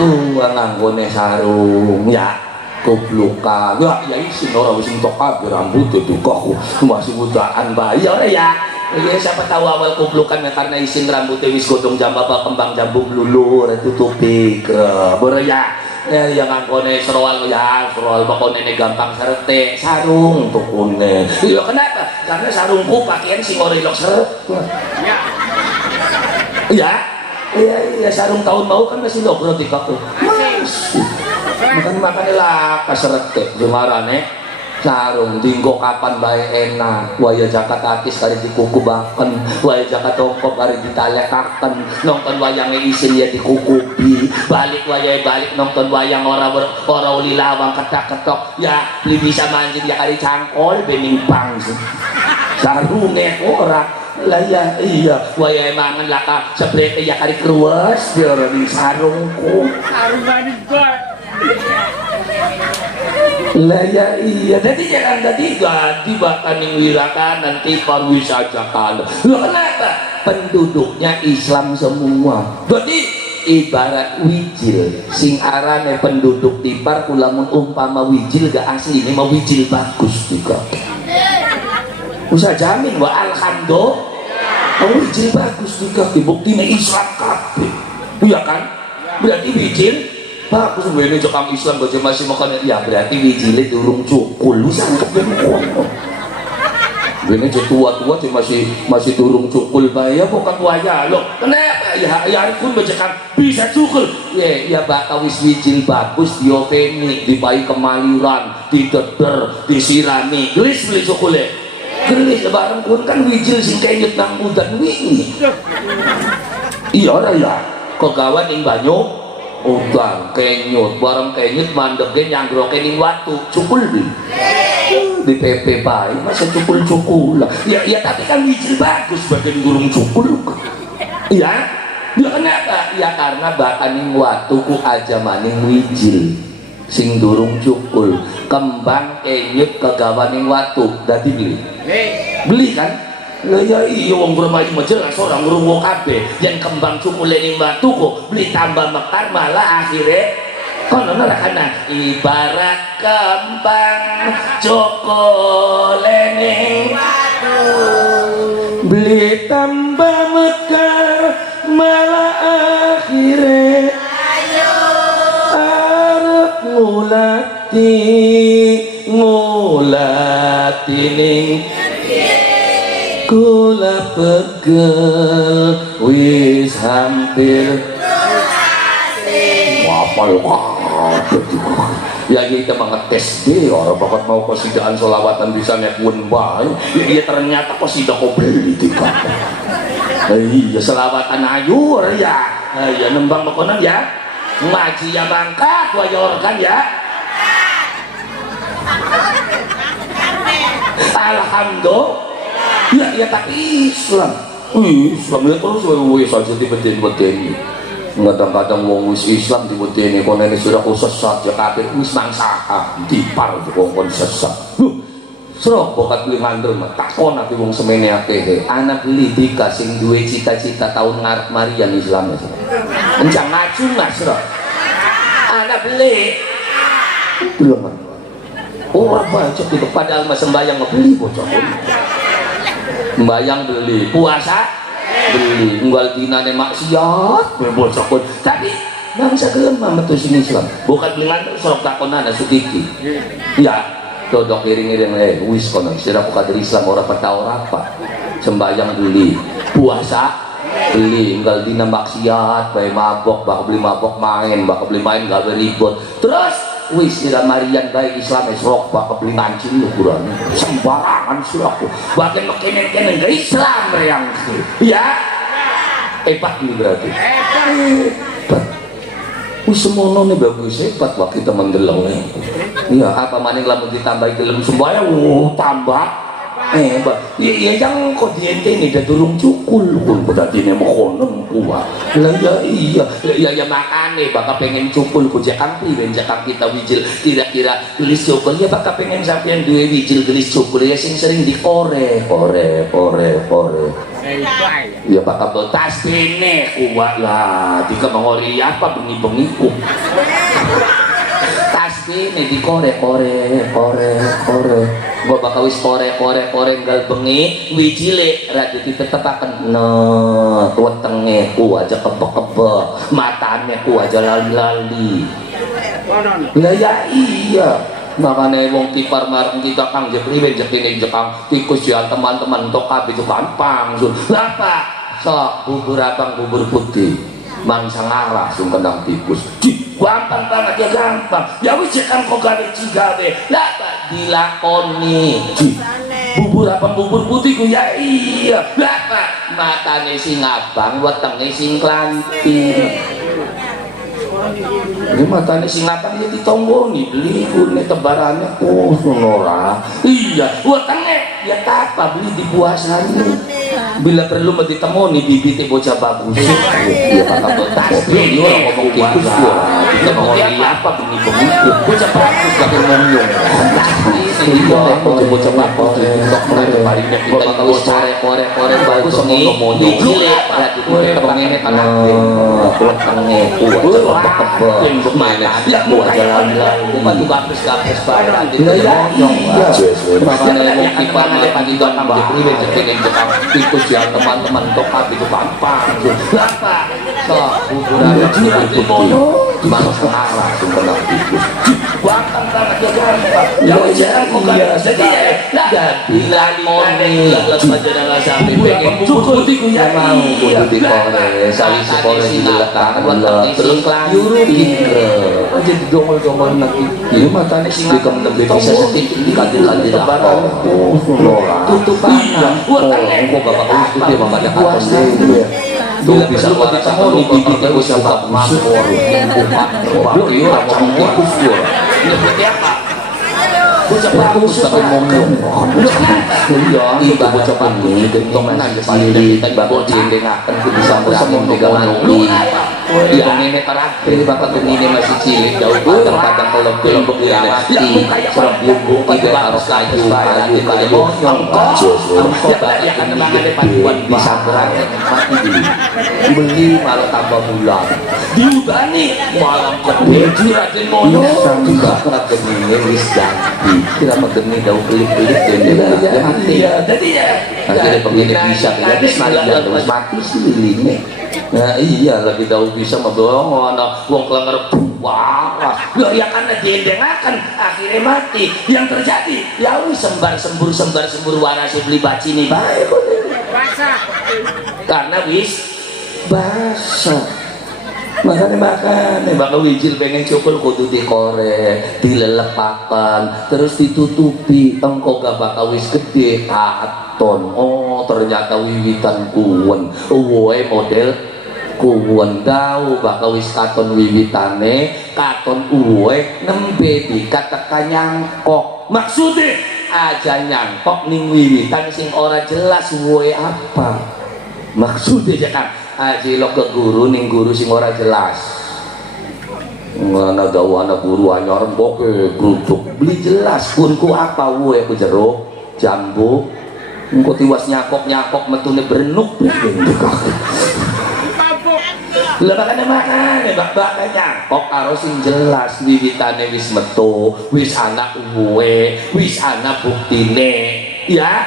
tua nganggone sarung ya goblokan ya isin ora wis entok kabeh rambut itu kok masih mudaan bayi ora ya. Ya siapa tahu awal kublukan karena isin rambutnya wis godong jambaba kembang jambu lulur tutupi krep ya yang ngangkone serwal ya serwal bakone gampang serte sarung tukune ya kenapa karena sarungku pakaian sing ora ilok seret ya iya ya sarung tahun mau kan masih logro di kaku makan lah kaseret gemarane sarung tinggo kapan bae enak waya jakat atis kali dikuku bahkan waya jakat tongkok kali ditalekaken nonton wayangnya isin ya dikukupi balik nonton wayang orang uli lawang ketak-ketok ya beli bisa manjir ya kali cangkol bening pang sarungnya orang lah ya iya waya emangan laka sebleke ya kali keruas dia orang sarungku sarung manis lah ya iya jadi jangan tadi ganti bahkan yang wirakan nanti parwisata kalau lo kenapa penduduknya Islam semua jadi ibarat wijil sing arane penduduk tipar kulamun umpama wijil gak asli ini mau wijil bagus juga usah jamin wa alhamdulillah wijil bagus juga buktinya Islam kabeh iya kan berarti wijil bagus ini cekam Islam baca masih makan ya berarti wijile durung cukul lu sangkep yang kono ini tua-tua masih durung cukul bahaya bukan waya loh kenapa ya pun bacakan bisa cukul ya bakal wis wijil bagus diopeni dipai kemaliran dideder disirami gelis beli cukule gelis bareng pun kan wijil sing kenyut nang udan wingi iya ora ya kegawan ing banyu udan kenyut bareng kenyut mandege nyanggroke ning watu cukul di PP bae masa cukul ya tapi kan wijil bagus bagian gurung cukul ya kenapa ya karena bakaning watu ku aja maning wijil sing durung cukul kembang kenyut kegawaning watu dadi beli kan lah ya iya wong bermain jelas orang ngrungu kabeh yang kembang cukule ning batu kok beli tambah mekar malah akhirnya kono nerakana ibarat kembang cukule ning batu beli tambah mekar malah akhirnya arep ngulati ning kula pegel wis hampir wapal ya kita mengetes deh orang bakat mau kesidaan selawatan bisa nekun baik ya ternyata kesidak kau beli tiga iya selawatan ayur ya nembang mekonan ya ngaji ya bangkat wayorkan ya alhamdulillah ya tapi Islam ya terus wis aja dibeden-bedeni kadang-kadang wong wis Islam dibedeni kono sudah sesat ya kabeh wis mangsaha dipar kok sesat sro bokat beli ngandel takon ati wong semene akeh anak beli dika sing duwe cita-cita tahun ngarep marian Islam encang ngacu mas sro anak beli belum orang baca itu padahal mas sembayang ngebeli bocah sembayang beli puasa beli unggal dinane maksiat bocah pun tapi bangsa kelema metu sing Islam bukan bilang sok takonana sedikit ya dodok iring-iring wis kono sira buka dari Islam ora petau apa sembayang beli puasa beli unggal dina maksiat bae mabok bakal beli mabok main gawe ribut terus wis sira marian bae Islam esrok bakal beli mancing ukuran sembarangan siraku bagian mekene-kene ke Islam yang ya hebat ini berarti hebat wis semono ne bagus hebat wah kita mendeleng iya apa maning lamun ditambahi gelem sembayang tambah hebat iya yang kok diente ini dah durung cukul pun berarti ini mokonem kuah lah ya makane bakal pengen cukul ku jakang priwen jakang kita wijil kira-kira gelis cukul ya bakal pengen sampean duwe wijil gelis cukul ya sing sering dikore ya bakal tasbihne kuat lah dika mengori apa bengi-bengiku tasbih nih di kore gua bakal wis kore gal bengi wijile radio ditetepaken no wetenge ku aja kebek-kebek matane ku aja lali-lali lah ya iya makanya wong tipar marang kita kang jepriwe jetine jekang tikus ya teman-teman tok kabeh itu gampang lha apa sok bubur abang bubur putih mangsa ngarah sung kendang tikus. Gampang banget ya, gampang. Ya wis kan kok gak cigawe. Lah dilakoni. Bubur apa bubur putih ku ya iya. Lah matane sing abang, wetenge sing klanting. Ini matanya sing abang ya ditonggoni beli kune tebarannya sonora. Iya, wetenge ya apa beli di puasane. Bila perlu mau ditemoni bibitnya bocah bagus. Iya kata betas. Ini orang ngomong tikus gua. Ditemoni apa benih-benih bocah bagus gak ngomong. Ini bocah bagus di TikTok mulai palingnya kita kalau kore bagus sama ngomong. Cilik berarti ketemu ini tanah. Wetenge tebel. Yang mana? Ya mau jalan-jalan. Bukan juga gapres barang di ngomong. Makanya ngomong kipan pagi tambah priwe ceking jekap tikus ya teman-teman tokap itu gampang. Apa? Sok ukuran itu mana sekarang sebenarnya tikus. Gampang banget ya gampang. Ya jangan kok gak jadi. Bila moni lepas sampai pengen cukup tiku ya mau kudu dikore. Sali sekore diletakkan terus yurukin ke. Jadi dongol-dongol nak ini matanya sing lebih bisa sedikit dikadil-kadil apa. Tutupan. Kok bapak itu dia membaca puasa tuh bisa luar ditanggung bibitnya bisa bab makmur lu iya ngomong tikus gua ini berarti apa? Bocah bagus tapi ngomong iya itu bocah bagus gentongan paling kita bawa diendengakan ke bisa bersama dengan lu iya nenek terakhir bapak tuh ini masih cilik jauh kadang-kadang kalau belum ya mati serem bumbung itu harus kayu angkot ya kan memang ada paduan bisa berangkat mati dulu beli malah tambah bulan diubani malam gede juragan mono juga raden ini wis ganti kenapa geni daun pelit-pelit dan mati jadi ya akhirnya begini bisa habis mati sih lilinnya. Nah iya lagi daun bisa membawa anak wong kelenger wah loh ya karena diendengakan akhirnya mati yang terjadi ya wis sembar sembur warasi beli baci nih baik karena wis basah makanya bakal wijil pengen cukul kudu dikorek dilelepakan terus ditutupi engkau gak bakal wis gede katon oh ternyata wiwitan kuwen uwe model kuwen tahu bakal wis katon wiwitane katon uwe nembe dikatakan nyangkok maksudnya aja nyangkok ning wiwitan sing ora jelas uwe apa maksudnya jangan aji lo ke guru ning guru sing ora jelas mana dawana guru anyar boke grutuk beli jelas kunku apa woe ku jero jambu engko tiwas nyakok metune berenuk lha makane bak nyakok karo sing jelas wiwitane wis metu wis ana woe wis ana buktine ya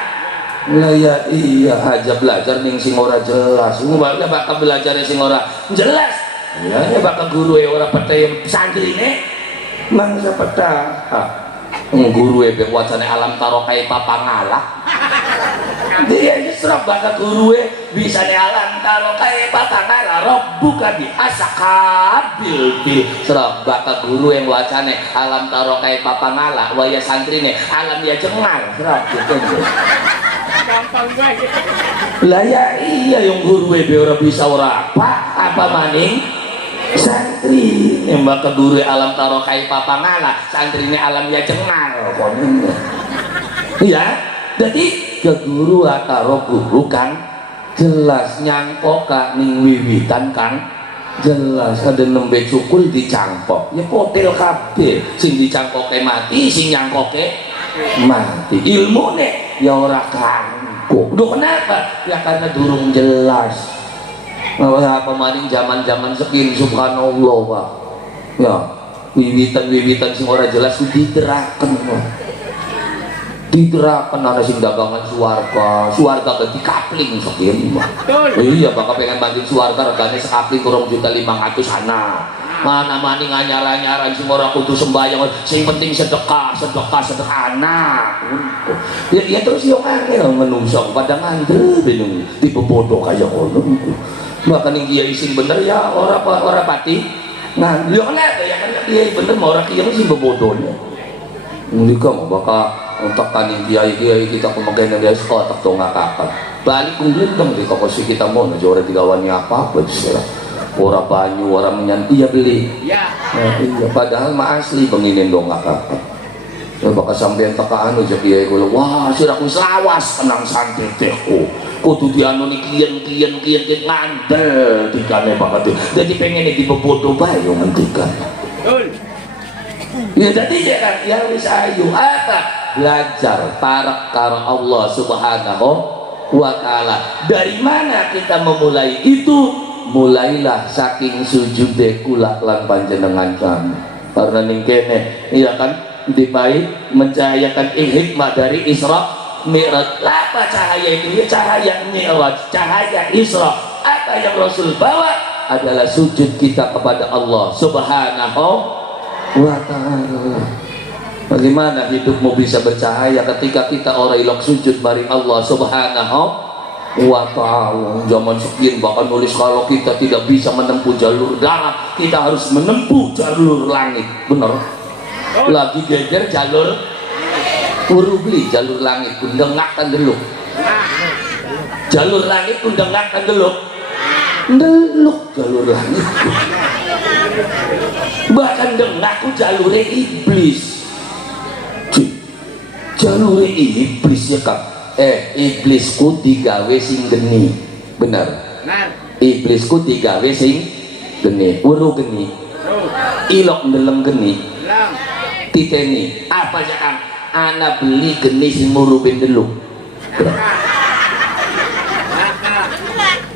lah ya iya aja belajar ning sing ora jelas ngubahnya bakal belajar sing ora jelas ya bakal guru ora pete santrine mangsa peta guru be wacane alam tarokai papangalah dia ini serap bakal guru bisa ne alam tarokai papangalah robbuka bi asakabil bil serap bakal guru yang wacane alam tarokai papangalah waya santrine alam ya cengal serap gitu gampang banget lah ya iya yang guru ora bisa ora apa maning santri yang bakal guru alam tarokai papangala santri ini alam ya cengal ya jadi ke guru atau guru kan jelas nyangkok kak ning wiwitan kan jelas ada nembe cukul dicangkok ya potel kabeh sing dicangkoke mati sing nyangkoke mati ilmu nih ya ora kangkuk udah kenapa ya karena durung jelas apa maning zaman sekin subhanallah Pak ya wiwitan sing ora jelas diteraken ada sing dagangan suarga ganti kapling sekin iya bakal pengen banting suarga regane sekapling 2.500.000 ana mana maning anyar-anyaran sing ora kudu sembahyang sing penting sedekah anak ya terus yo ngene menungso pada ngandel bingung tipe bodoh kaya ngono bahkan yang kiai sing bener ya orang pati nah dia kenapa ya kan kiai bener mau orang kiai sing bodohnya mereka mau bakal untuk kaning kiai kita kemungkinan dia sekolah tak dong ngakakan balik kemudian dong di kokosi kita mau aja orang digawannya apa sih orang banyu orang menyanti ya beli ya iya padahal mah asli penginin dong ngakakan ya bakal sampean teka anu jadi kiai gue wah siraku selawas tenang santai teku kudu dianu nih kian ngandel dikane banget jadi pengen dibebodoh bae yo ngendikan ya jadi jangan ya wis ayu apa belajar tarak karo Allah Subhanahu wa taala. Dari mana kita memulai itu? Mulailah saking sujude kula lan panjenengan kami karena ning kene iya kan dibait mencahayakan hikmah dari Isra Mi'raj. Apa cahaya itu? Ya cahaya Mi'raj, cahaya Isra. Apa yang Rasul bawa adalah sujud kita kepada Allah Subhanahu wa ta'ala. Bagaimana hidupmu bisa bercahaya ketika kita orang ilok sujud bari Allah Subhanahu wa ta'ala. Zaman sekian bahkan nulis kalau kita tidak bisa menempuh jalur darat, kita harus menempuh jalur langit. Benar? Lagi geger jalur urubli jalur langit undengakkan dulu jalur langit undengakkan dulu jalur langit bahkan dengaku jalur iblis jalur iblis ya kan iblisku digawe sing geni benar iblisku digawe sing geni uru geni ilok ndeleng geni titeni apa ya kan ana beli geni sing ngurupin dulu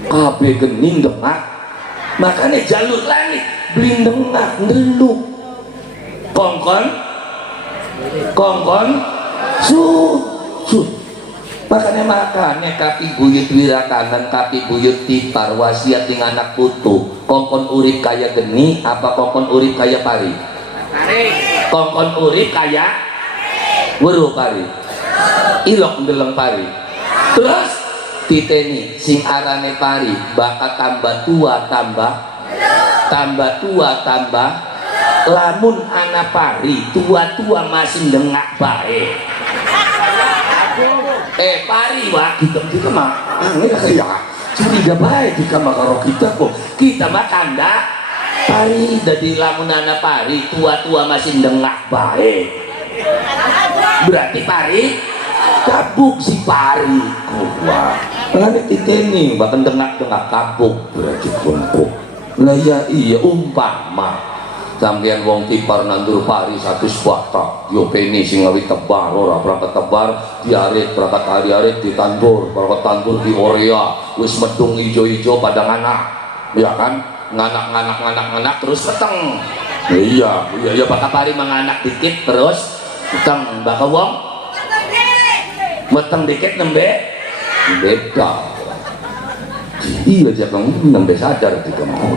kabeh geni dengak makanya jalur langit beli dengak dulu kongkon sud makanya kaki buyut wirakanan kaki buyut tipar wasiat ing anak putu kongkon urip kaya geni apa kongkon urip kaya pari kongkon urip kaya weruh pari ilok ndeleng pari terus titeni sing arane pari bakal tambah tua tambah lamun anak pari tua masih dengak bae pari wah kita mah ini kayak curiga baik jika makaro kita kok kita mah tanda pari dari lamun anak pari tua masih dengak bae berarti pari kabuk si pari kuat ngane titeni bahkan dengak kabuk berarti kumpuk lah ya iya umpama sampeyan wong tipar nandur pari 100 batak yo peni sing ngawi tebar ora berangkat tebar diarit berangkat hari-arit ditandur berangkat tandur di Orea wis medung ijo-ijo pada nganak ya kan nganak terus meteng iya bakal pari menganak dikit terus meteng bakal wong meteng dikit nembe beda iya aja kamu nembe sadar juga mau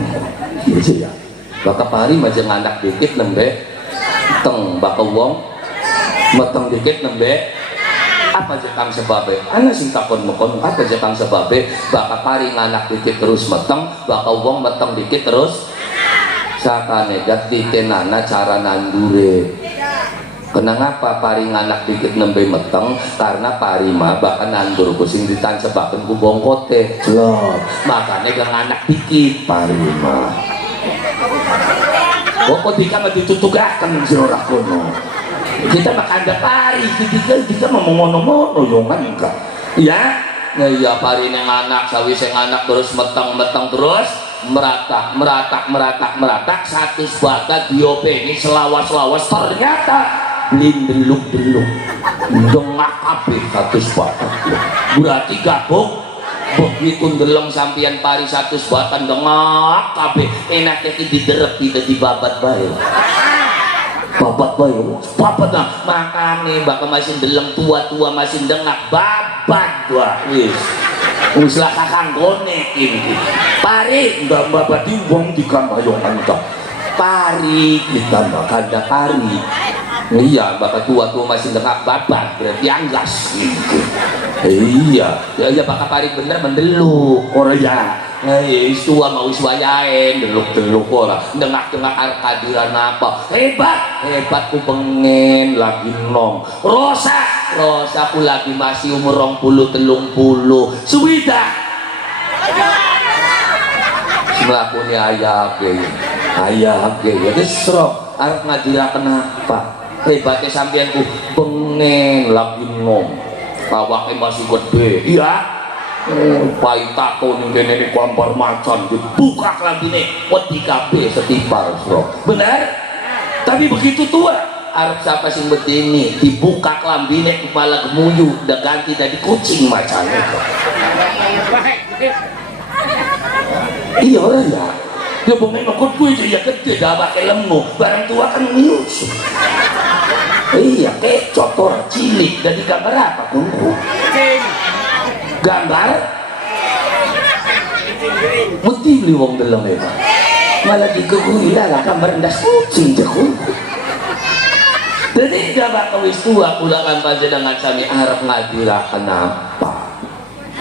iya sih ya bakal pari macam anak dikit nembe meteng bakal wong meteng dikit nembe apa aja kang sebabnya anak sing takon mekon apa aja kang sebabnya bakal pari nganak dikit terus meteng bakal wong meteng dikit terus sakane gati tenana cara nandure. Kenapa pari nganak dikit nembe meteng karena pari mah bahkan nandur kucing ditancebaken ku bongkote loh makanya gak nganak dikit pari mah kok dika mah ditutugaken si ora kono kita makan ada pari kita mau ngono-ngono yo enggak ya ya pari nang anak sawise anak terus meteng terus meratak satu bakat diopeni selawas ternyata deluk dengak kabeh 100 batak berarti gabung begitu ndeleng sampeyan pari 100 batak dengak kabeh enaknya diderep tidak dibabat bae babat nah makane bakal masih ndeleng tua masih dengak babat wah wis lah kakang gone iki pari ndak babati wong dikamayongan ta pari kita bakal ada pari iya bakal tua masih dengak babat berarti anggas gitu iya bakal pari bener mendeluk orang ya Wis tua mau wis wayahe deluk-deluk ora dengak-dengak arep kadiran apa. Hebat ku pengen lagi nom. Rosa ku lagi masih umur 20 30. Suwidah. Mlakune ayah ge ya desro arep ngadiraken apa. Hebatnya sampeyan ku pengen lagi nom. Awake masih gede. Iya. Pai takon ngene gambar macan dibuka lambine wedi kabeh setipar sro. Bener? Tapi begitu tua arep siapa sing bedini dibuka lambine kepala gemuyu udah ganti dari kucing macan itu. Iya orang ya. Dia bomen ngikut gue ya gede dah pakai lemu barang tua kan mius. Iya kecot orang cilik dari gambar apa kungku? Gambar mesti beli wong dalam ya malah digegui lah gambar ndas kucing jekul. Jadi gak wis tua pulangan panjenengan sami arep ngadiraken apa.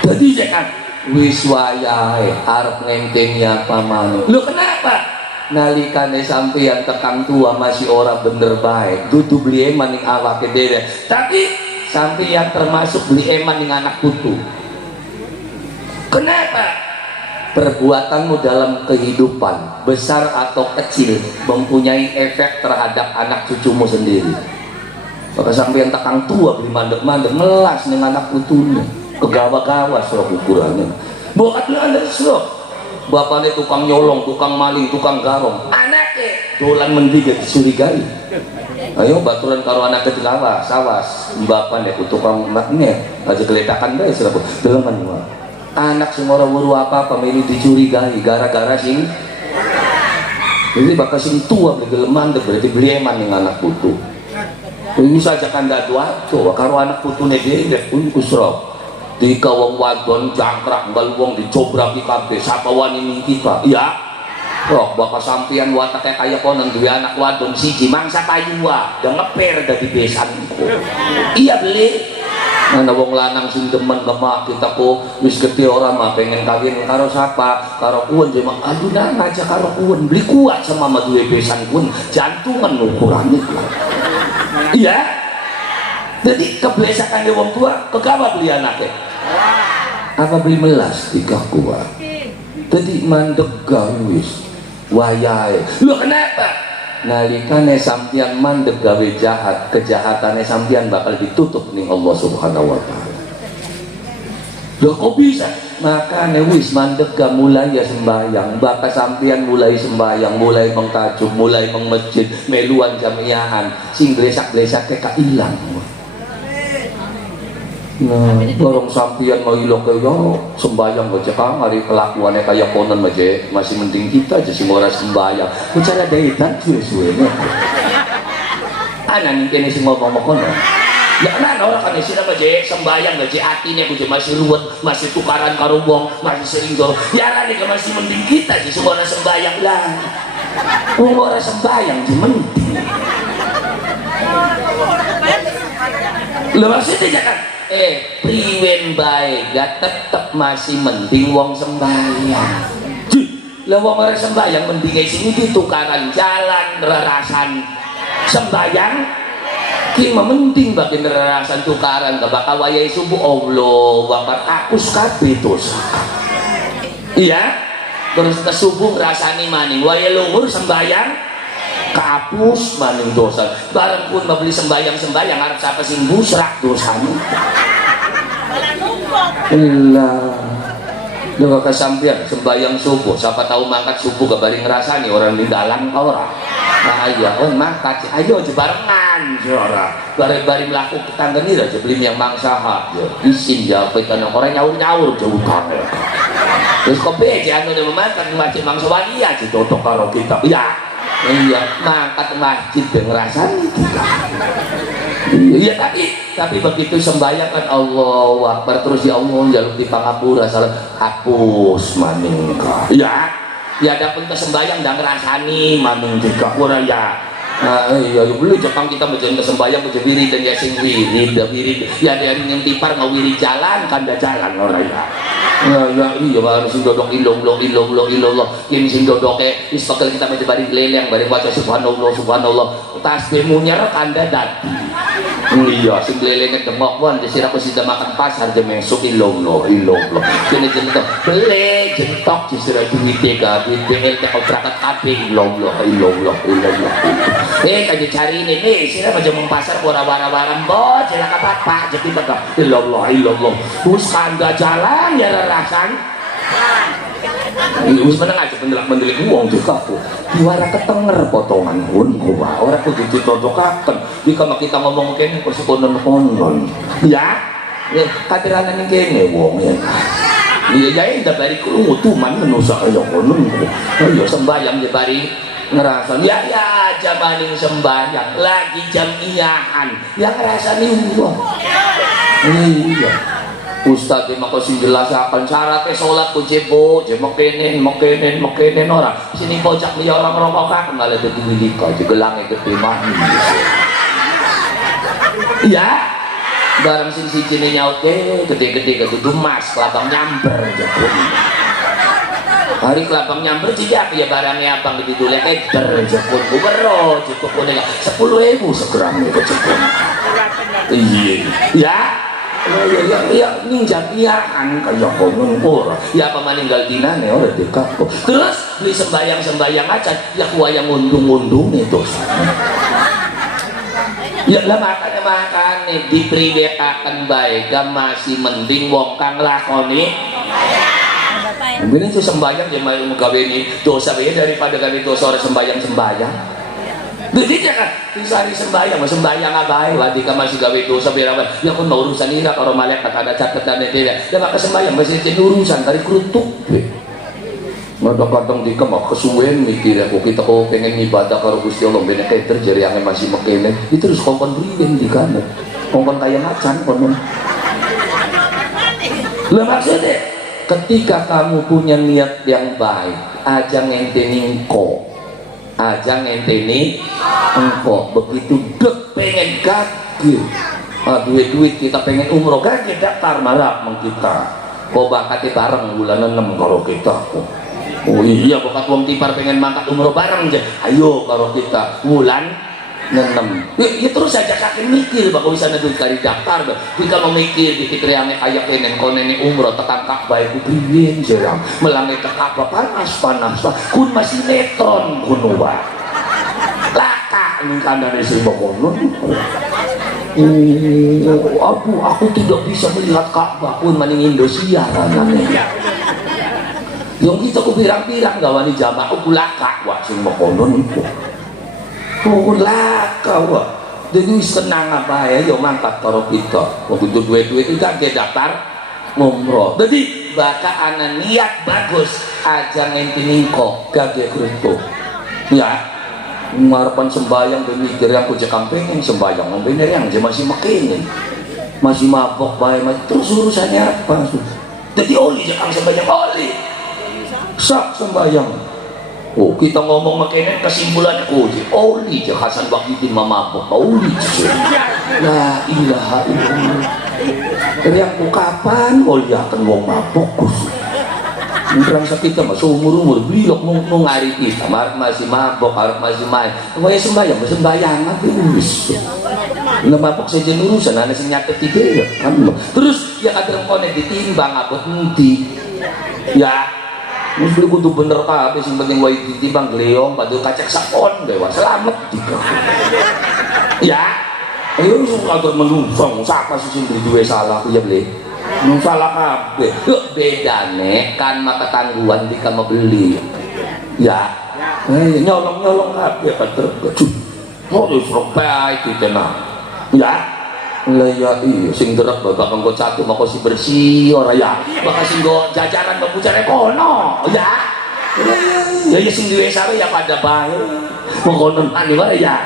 Jadi saya kan wis wayahe arep ngenteni apa maneh. Lho kenapa? Nalikane sampeyan tekang tua masih ora bener baik dudu beli eman ning awake dhewe. Tapi sampeyan termasuk beli eman ning anak putu. Kenapa? Perbuatanmu dalam kehidupan besar atau kecil mempunyai efek terhadap anak cucumu sendiri. Maka sampai yang takang tua beli mandek-mandek melas dengan anak putunya kegawa-gawa suruh ukurannya. Bukan anda suruh bapaknya tukang nyolong, tukang maling, tukang garong, anaknya dolan mendiga dicurigai. Ayo baturan karo anak kecil sawas bapaknya tukang maknya aja keletakan deh suruh dalam manual. Anak semua orang buru apa milih dicurigai gara-gara sing jadi bakal sing tua beli geleman berarti beli eman yang anak putu ini saja kan dah dua coba karo anak putune dia pun kusrok di kawang wadon jangkrak balwong dicobrak di kabeh sapa wani ning kita iya rok bakal sampean wataknya kaya konon dua anak wadon siji mangsa payua dan ngeper dari besan iya beli. Mana wong lanang sing demen kemak kita ko wis gede ora mah pengen kawin karo sapa karo kuwen je mah aduh nah aja karo kuwen beli kuat sama mah duwe besan kuwen jantungan ukurannya iya jadi keblesakan di wong tua kegawa beli anaknya apa beli melas tikah kuat jadi mandek gawis wayahe lu kenapa nalikane sampeyan mandeg gawe jahat kejahatannya sampeyan bakal ditutup ning Allah Subhanahu wa taala. Lho kok bisa? Makane wis mandeg ga mulai ya sembahyang, bakal sampeyan mulai sembahyang, mulai mengtajub, mulai mengmasjid, meluan jamiahan, sing glesak-glesak ka ilang. Nah, barang sampeyan mau ilo kaya sembayang baca kang hari kelakuannya kayak konon aja masih mending kita aja sing ora sembayang. Bicara daitan suwe-suwe. Ana ning kene sing ngomong kono. Ya ana ora kan sira aja sembayang aja atine ku masih ruwet, masih tukaran karo wong, masih sering jor. Ya ana nek masih mending kita aja sing ora sembayang lah. Wong ora sembayang di mending. Lha maksudnya jangan priwen baik gak tetep masih mending wong sembahyang. Lah wong ora sembahyang mending sini ditukaran jalan rerasan sembahyang ki mending bagi rerasan tukaran gak bakal wayahe subuh Allah bakal hapus kabeh dosa. Iya terus ke subuh ngrasani maning wayahe luhur sembahyang kapus maning dosa bareng pun beli sembayang harap siapa sing busrak dosanya lah lu gak kesampian sembayang subuh siapa tahu mangkat subuh gak bari ngerasani orang di dalam orang nah iya oh mangkat ayo aja barengan ora bari melaku tetangga nih aja beli yang mangsa isin ya kita orang nyaur jauh kabeh terus kok beje anu memakan masih mangsa wani aja cocok karo kita ya iya mangkat masjid dan ngerasani iya tapi begitu sembahyang kan Allah Akbar terus ya Allah jaluk di pangapura salah hapus maning ya dapet kesembahyang dan ngerasani maning juga ora ya nah iya dulu Jepang kita menjadi kesembahyang menjadi wirid dan ya sing wirid ya dari yang tipar ngawiri jalan kan dah jalan ora ya Ya iya harus sing dodok ilong ini sing dodoke wis pegel kita mesti bari leleng bari waca subhanallah tasbihmu nyerek anda dadi iya sing lelenge dengok wan disira aku sida makan pasar je mesuk ilong kene jentok beli jentok disira duwite ka BL tak berangkat kabeh ilong kaje cari ini nih sira aja mung pasar ora wara-wara mbok jelaka bapak jadi bakal ilong wis kanda jalan ya rasan wis meneng aja pendelak-pendelik wong dikaku diwara ketenger potongan pun gua ora kudu ditodokaken jika kita ngomong kene kok konon ya kadirane kene wong ya iya ya bari krungu tuman menusa kaya konon ayo sembayang di bari ngerasa ya jamaning sembayang lagi jam iyahan yang ngerasani wong iya Ustaz yang makasih jelasakan syaratnya sholat ku jebo mekenen orang sini pojok dia orang rokok malah jadi wilika gelangnya gede mani ya barang sini cini nyaut gede-gede gitu mas kelabang nyamber hari kelabang nyamber jadi apa ya barangnya abang lebih dulu keder jepun gubero jepun 10.000 segerangnya ke jepun iya ya ninja piaan kayak konon ora ya apa meninggal dinane ora dekat terus beli sembayang aja ya kuaya ngundung itu ya lah makanya dipriwetaken bae masih mending wong kang lakoni mungkin itu sembayang dia mau gawe ini dosa bae daripada gawe dosa ora sembayang jadi jangan disari sembayang apa wadika masih gawe dosa berawan ya aku mau urusan ini kalau malaikat ada catatan tidak dan maka sembayang masih jadi urusan dari kerutuk kadang-kadang dika mau kesuwen mikir aku kita kok pengen ibadah kalau Gusti Allah bener terjadi yang masih mekene itu terus kongkon beriin di kanan kongkon kayak macan konon lah maksudnya ketika kamu punya niat yang baik aja ngenteni engkau begitu dek pengen gagal duit kita pengen umroh gagal daftar malah kita kok bakatnya bareng bulan 6 kalau kita oh iya bakat wong tipar pengen mangkat umroh bareng aja ayo kalau kita bulan 6 ya terus saja kakek mikir bakal bisa duit kari daftar jika memikir dipikir yang kayak pengen konene umroh tekan Ka'bah itu priwin jerang melangi ke Ka'bah panas kun masih netron kuno ba laka ning kandane sing kono aduh aku tidak bisa melihat Ka'bah pun maning Indonesia kanane yang kita ku pirang-pirang gawani jamaah ku laka wak sing kono niku laka wak jadi senang apa ya yo mangkat karo kita begitu duit-duit itu kan daftar umroh jadi baka ana niat bagus aja ngentini kok gage kruto ya ngarapan sembayang dan mikir aku jekang pengen sembayang bener yang masih makin masih mabok baik terus urusannya apa jadi oli jekang sembayang oli sak sembayang oh kita ngomong makin kesimpulannya oli jek Hasan Bakidin mabok oli la ilaha illallah dari aku kapan oli akan wong mabok Merang sakit mah seumur bilok mau ngari kita masih mabok masih main pokoknya sembayang tapi wis nggak mabok saja urusan ada sing nyatet tiga ya kan terus ya kadang konek ditimbang apa nanti ya mesti kudu bener kabeh sing penting wae ditimbang gleong padu kacek sakon dewa selamat tiga ya ayo ngatur menungsong siapa sih sing duwe salah ya beli salah kabeh bedane kan maka tangguhan jika mau beli ya nyolong kabeh kan terkejut mau disrok baik kita ya lah ya iya sing derek bakal engko catu mako si bersih ora ya bakal sing go jajaran mbok cari kono ya ya sing duwe sare ya pada bae mengkonon ani wae ya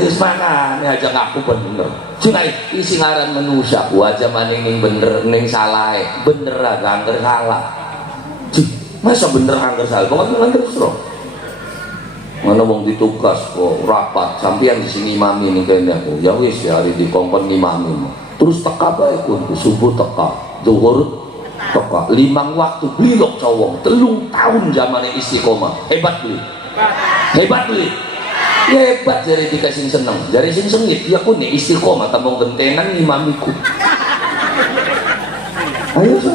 wis makane aja ngaku bener sing isi ngaran manusia ku aja maning bener ning salah bener agak angger salah masa bener angger salah kok angger terus mana wong ditugas kok rapat sampeyan di sini imami nih kayaknya aku ya wis ya hari di kongkon imami terus teka bae ku subuh teka zuhur Toko 5 waktu blilok cowong 3 tahun zamane istiqomah. Hebat beli. Hebat beli. Ya hebat jari dikasih seneng. Jari sing sengit ya ku nih istiqomah tambung gentenan imamiku. Ayo so.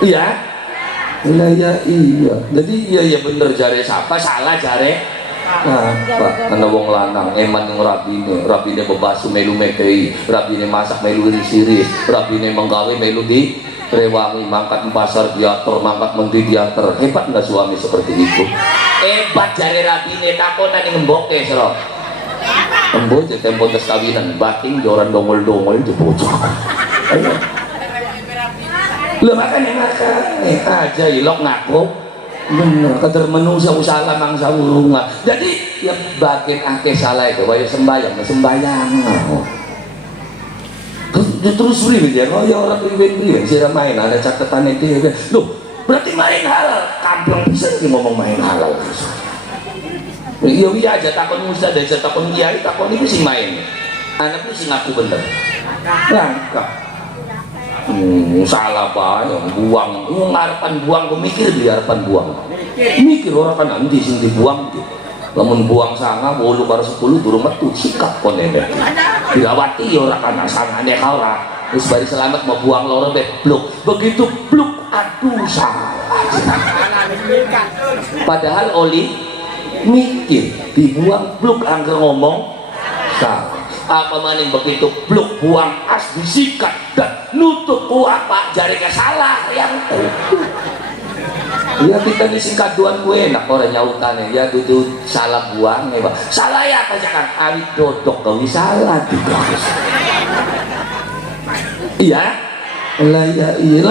Iya. Iya. Jadi iya bener jari siapa salah jari. Nah, Pak, ana wong lanang eman yang rabine bebasu melu mekei, rabine masak melu siris, rabine menggawe melu di rewangi, mangkat pasar diatur, mangkat menteri diatur. Hebat nggak suami seperti itu? Hebat jari rabine takonan yang ngemboke serok. Embok je tempo tes kawinan, bating joran dongol-dongol itu bocah. Ayo. Lu makan aja ilok ngaku. Bener, kadar menungsa usaha mangsa wulunga. Jadi ya bagian akeh salah itu, bayar sembayang. Terus priwin ya, kalau ya orang priwin sih main ada catatan itu. Loh, berarti main halal. Kampung bisa ngomong main halal. Iya aja takon ustaz dan takon kiai, takon itu sih main. Anak itu sih ngaku bener. Langkah. Salah banyak buang harapan buang gue mikir di harapan buang mikir orang kan nanti sing dibuang lamun buang sana 8 karo 10 durung metu sikap konene dilawati orang kan sangane kaura terus bari selamat mau buang loro bluk begitu bluk aduh salah padahal oli mikir dibuang bluk angker ngomong salah apa maning begitu bluk buang as disikat dan nutup apa jari salah yang ya kita disingkat duan gue enak orang nyautannya ya itu salah buang ya salah ya apa jangan awit dodok kau salah juga iya lah iya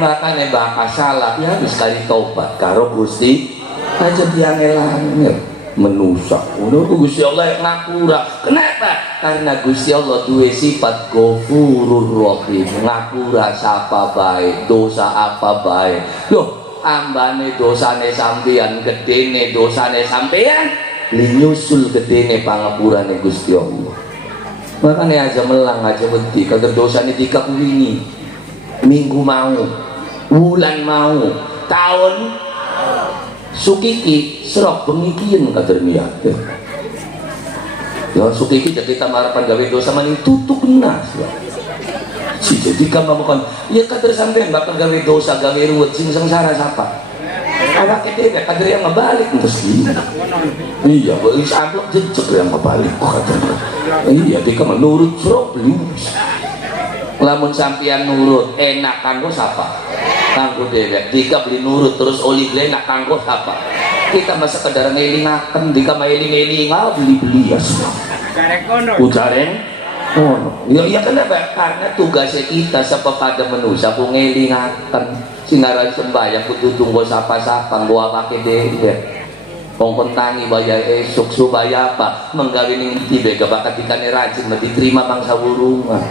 makanya bakal salah ya harus kali taubat karo Gusti aja diangelan menusak menurut Gusti Allah yang ngapura. Kenapa? Karena Gusti Allah dua sifat Ghafurur Rahim, ngapura siapa baik dosa apa baik. Loh ambane dosane sampeyan gedene dosane sampeyan linyusul gedene pangapurane Gusti Allah. Makanya aja melang aja wedi kagak dosane dikakuwini minggu mau bulan mau tahun sukiki serok pemikiran kader niat ya sukiki jadi kita marapan gawe dosa maning tutup nas ya si jadi kamu bukan ya kader sampean bakal gawe dosa gawe ruwet sing sengsara siapa anak kita kader yang ngebalik mesti iya wis amplop jejak yang ngebalik kok kader iya dia menurut serok belius lamun sampean nurut enak kanggo siapa kanggo dewek jika beli nurut terus oli beli nak kanggo apa kita masa kedara ngelingakan jika maeling-eling beli-beli ya semua ujareng ya kenapa karena tugasnya kita sepepada manusia ku ngelingakan sinaran sembahyang kudu tunggu sapa-sapa gua pakai dewek kongkon tangi bayar esok supaya apa menggawe ning tibega bakat dikane rajin diterima bangsa wurungan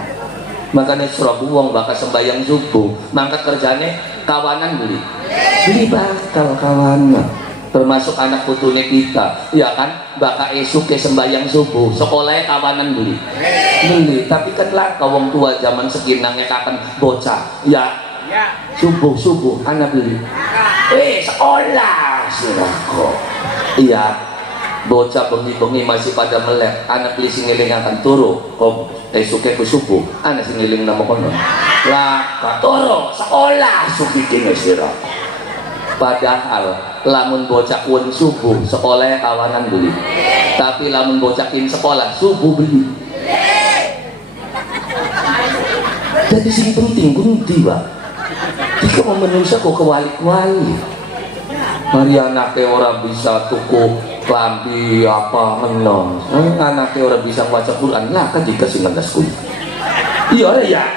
makanya suruh uang bakal sembahyang subuh mangkat kerjanya kawanan beli bakal kawanan termasuk anak putune kita ya kan bakal esok ke sembahyang subuh sekolahnya kawanan beli tapi kan lah wong tua zaman seginangnya kapan bocah ya subuh anak beli sekolah sirako iya bocah bengi-bengi masih pada melek anak beli singiling akan turu suke ku subuh anak singiling nama kono lah katoro sekolah suki kene sira padahal lamun bocah kun subuh sekolah kawanan beli tapi lamun bocah kin sekolah subuh beli jadi sing penting kunti Pak jika mau manusia kok kewalik-walik mari anaknya orang bisa tuku klambi apa menon anaknya orang bisa baca Quran lah kan jika sih ngandas kulit iya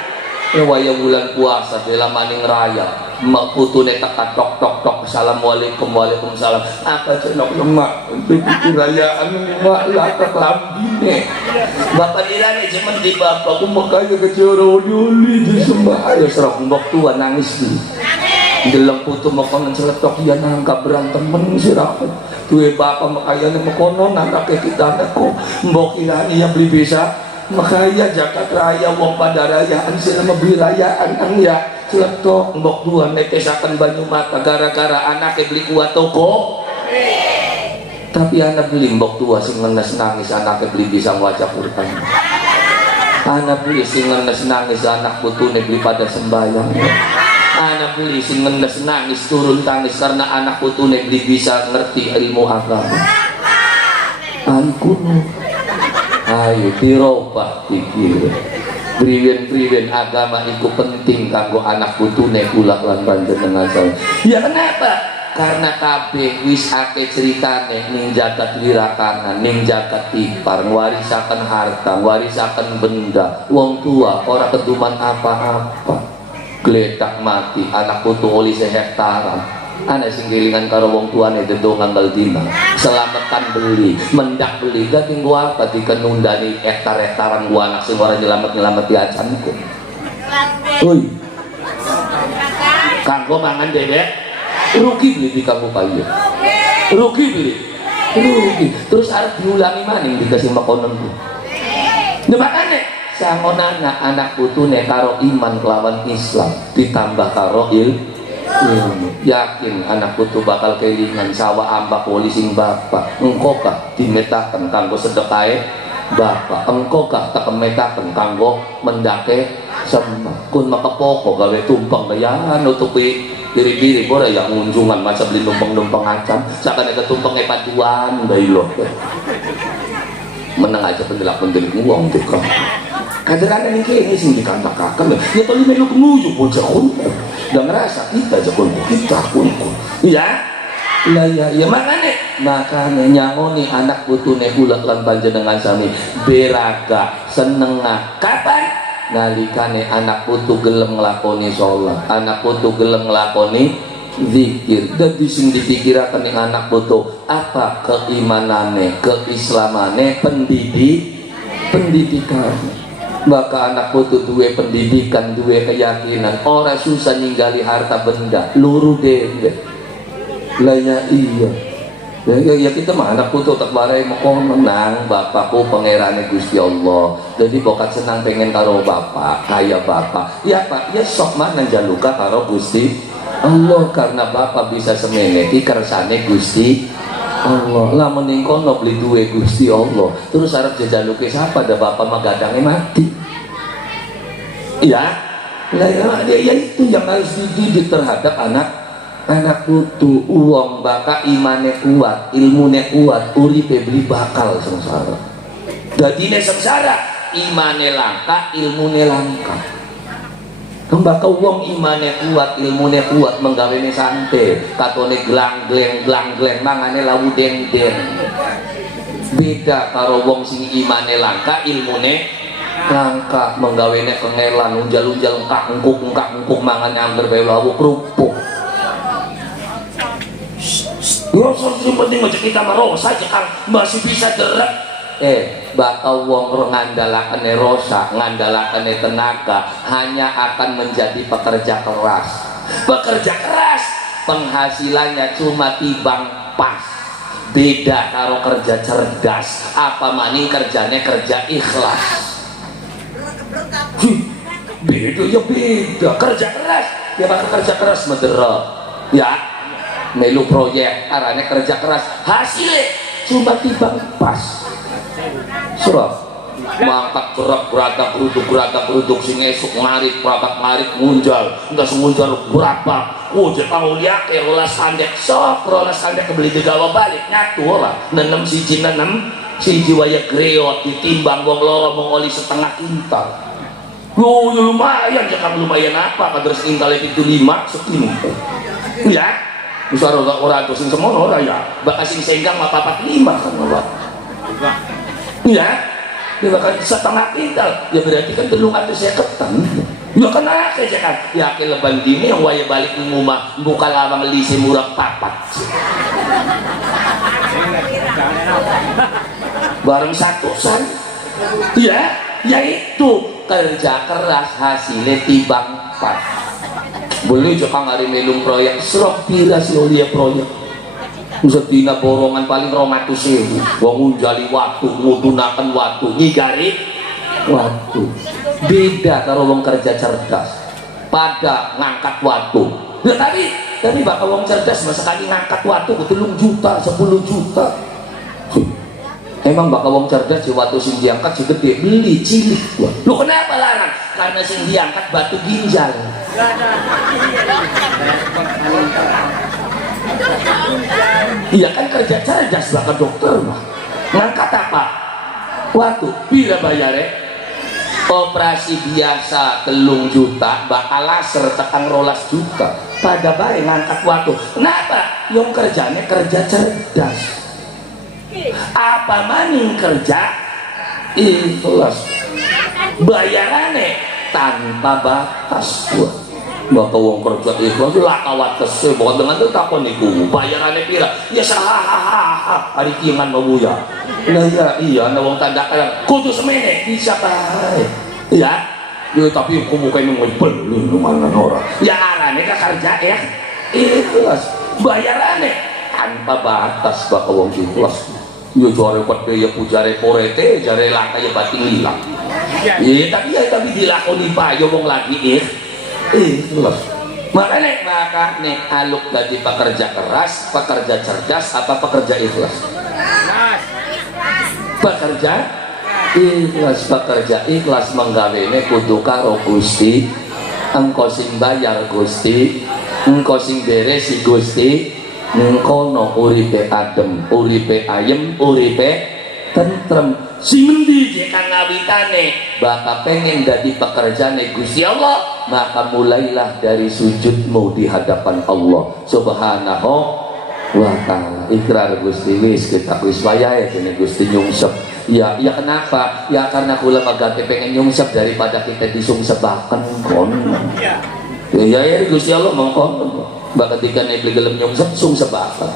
waya bulan puasa dalam maning raya mak putune tekan tok assalamualaikum waalaikumsalam apa cenok lemak pikir rayaan mak lah ke klambine bapak dirane cuman di bapak aku makanya kecoro yuli di sembah ayo serok mbok tua nangis di dalam putu makanan seletok dia nangka berantem sirapat duwe bapak makanya makonon anaknya kita anakku mbok kirani yang beli bisa makanya jakat raya wong pada rayaan sila membeli rayaan ya celetok mbok dua netesaken banyu mata gara-gara anaknya beli kuat toko. Tapi anak beli mbok tua sing ngenes nangis anaknya beli pisang wajah Quran. Anak beli sing ngenes nangis anak putune beli pada sembahyang. Anak beli sing ngenes nangis turun tangis karena anak putune beli bisa ngerti ilmu agama. Ayo dirobah pikir. Priwen-priwen agama itu penting kanggo anak putune kula lan panjenengan. Ya kenapa? Karena kabeh wis akeh ceritane ning jagat lirakanan, ning jagat tipar, ngwarisaken harta, ngwarisaken benda. Wong tua ora keduman apa-apa. Gledak mati anak putu oli sehektaran. Ana sing kelingan karo wong tuane dedo nganggal dina. Selamatan beli, mendak beli gating gua apa dikenundani hektar-hektaran gua anak sing ora nyelamet-nyelamet di acanku. Oi. Kanggo mangan dedek. Rugi beli di kamu payu. Rugi beli. Rugi. Terus arep diulangi maning dikasih makonanku. Nah makane sangonana anak putune karo iman kelawan Islam ditambah karo ilmu. Yakin anak putu bakal kelingan sawah ambak wali sing bapak engkau kah dimetaken kanggo sedekahe bapak engkau kah tak metaken kanggo mendake sembah kun makapoko gawe tumpang gaya nutupi diri-diri ora yang ngunjungan masa beli numpang-numpang acam sakane ketumpang paduan bae lho meneng aja pendelak-pendelik wong teko kaderane ning kene sing dikantak-kantak ya to melu kenuyu bocah kunku dan ngerasa kita aja kunku kita kunku ya lah ya makane nyangoni anak putune kula lan panjenengan sami beraga senengah kapan nalikane anak putu gelem nglakoni salat anak putu gelem nglakoni zikir dadi sing dipikiraken ning anak putu apa keimanane keislamane pendidikan maka anak putu duwe pendidikan duwe keyakinan ora susah ninggali harta benda luru deh lainnya iya ya kita mah anak putu tak barai mau menang bapakku pangerane Gusti Allah jadi bokat senang pengen karo bapak kaya bapak ya pak ya sok mana jaluka karo Gusti Allah karena bapak bisa semeneki kersane Gusti Allah lah meningkono beli duwe Gusti Allah terus harap jajaluke siapa ada bapak magadangnya mati ya lah ya itu yang harus dididik terhadap anak putu uang baka imane kuat ilmune kuat uripe beli bakal sengsara dadine sengsara imane langka ilmune langka kembaka uang imane kuat ilmune kuat menggawene santai katone glang-gleng mangane lawu deng-deng beda karo wong sing imane langka ilmune langka menggawene kengelan unjal-unjal engkak-engkuk mangane angger bae lawu kerupuk yo sing penting aja kita marosa aja kan masih bisa derek bakal wong ngandalakane rosa ngandalakane tenaga hanya akan menjadi pekerja keras penghasilannya cuma tibang pas beda karo kerja cerdas apa maning kerjanya kerja ikhlas beda kerja keras ya bakal kerja keras medera ya melu proyek arane kerja keras hasilnya cuma tibang pas surah mangkat gerak geruduk sing esuk ngarit prakat ngarit ngunjal enggak semunjal berapa ujek panguliake rolas andek sok rolas andek kebeli digawa balik nyatu ora nenem siji waya greot ditimbang wong loro mong oli setengah kintal lumayan ya kamu lumayan apa kadar sekintal itu 5 sekintal ya bisa orang sing semono ora ya bakal sing senggang 4-5 kan Bapak ya bakal setengah kintal ya berarti kan telung atus seketan ya kan aja kan ya ke leban gini yang waya balik di rumah buka lawang lisi murah papat bareng satusan ya itu kerja keras hasilnya tibang pas boleh jokang hari melung proyek serok pira si olia proyek sedina borongan paling 200.000 wong unjali waktu ngudunakan waktu ngigari waktu beda karo wong kerja cerdas pada ngangkat watu. Ya, tapi bakal wong cerdas masa kali ngangkat watu ke 3 juta 10 juta. Emang bakal wong cerdas si watu sing diangkat si gede beli cilik gua. Lu kenapa larang? Karena sing diangkat batu ginjal. Iya kan kerja cerdas bakal dokter mah. Ngangkat apa? Watu. Pira bayare? Operasi biasa 3 juta bakal laser tekan 12 juta. Pada baik ngangkat watu. Kenapa? Yang kerjanya kerja cerdas. Apa maning kerja ikhlas bayarannya tanpa batas gua bakal wong kerja ikhlas lakawat kese bawa dengan itu takon niku bayarannya pira ya sahahaha hari kiaman mabuya nah ya iya nah wong tanda kaya kudu semene bisa baik ya ya tapi kumuka ini ngepel lu mana orang ya arane kerja ya ikhlas bayarannya tanpa batas bakal wong ikhlas. Yo jare kok ya pujare porete jare langka ya bating hilang. Iya tapi dilakoni payo wong lagi ikhlas. Makane aluk dadi pekerja keras, pekerja cerdas apa pekerja ikhlas? Pekerja ikhlas menggawene kudu karo Gusti. Engko sing bayar Gusti, engko sing beresi Gusti. Kono uripe adem, uripe ayem, uripe tentrem. Si mendi jika ngawitane bakal pengen dadi pekerjane Gusti Allah, maka mulailah dari sujudmu di hadapan Allah Subhanahu wa ta'ala. Ikrar Gusti wis kita wis wayahe dene Gusti nyungsep. Ya kenapa? Ya karena kula magate pengen nyungsep daripada kita disungsepaken kon. Ya Gusti Allah mongko. Bakal ketika beli gelem nyungsep sungsep bakal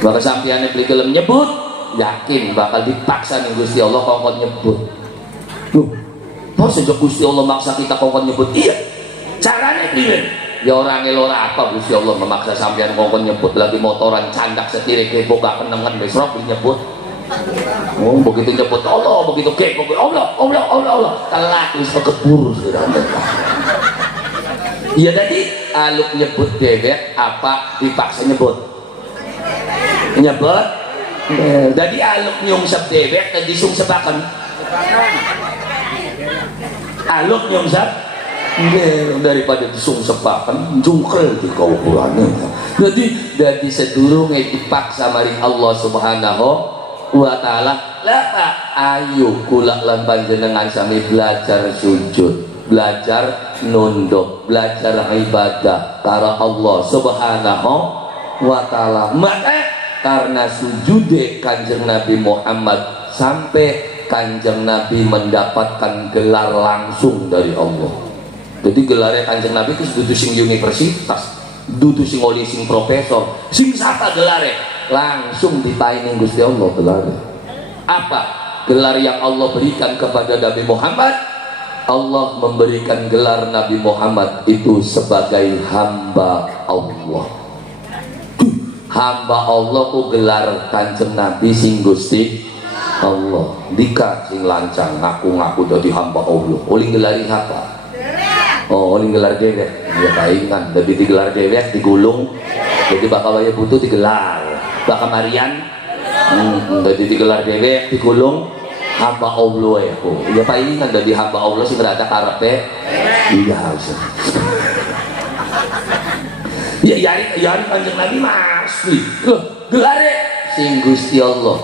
bakal sampean beli gelem nyebut yakin bakal dipaksa nih Gusti Allah kongkon nyebut. Mau sejak Gusti Allah maksa kita kongkon nyebut iya caranya gimana ya orang ngelora apa Gusti Allah memaksa sampean kongkon nyebut lagi motoran candak setirik kepo gak kenengan besok nyebut. Oh begitu nyebut Allah begitu kepo Allah telat wis keburu sudah. Iya tadi aluk nyebut dewek apa dipaksa nyebut jadi aluk nyungsep dewek tadi sungsepakan aluk nyungsep daripada disungsepakan jungkel di kaupulannya jadi sedurungnya dipaksa maring Allah Subhanahu wa ta'ala lah ayo kulak lan panjenengan sami belajar sujud belajar nunduk, belajar ibadah para Allah Subhanahu wa ta'ala. Maka karena sujude Kanjeng Nabi Muhammad sampai Kanjeng Nabi mendapatkan gelar langsung dari Allah. Jadi gelarnya Kanjeng Nabi itu dudu sing universitas, dudu sing oli sing profesor, sing sapa gelarnya langsung dipaini Gusti Allah gelarnya. Apa gelar yang Allah berikan kepada Nabi Muhammad? Allah memberikan gelar Nabi Muhammad itu sebagai hamba Allah. Hamba Allah ku gelar Kanjeng Nabi sing Gusti Allah. Dika sing lancang ngaku-ngaku jadi hamba Allah. Uling gelari apa? Oh, uling gelar dewek. Ya kaingan, jadi digelar dewek digulung. Jadi bakal waya butuh digelar. Bakal Marian jadi digelar dewek digulung. Hamba Allah ya kok ya palingan dari hamba Allah sih berada karepe iya harus ya yari Kanjeng Nabi masih loh gelare sing Gusti Allah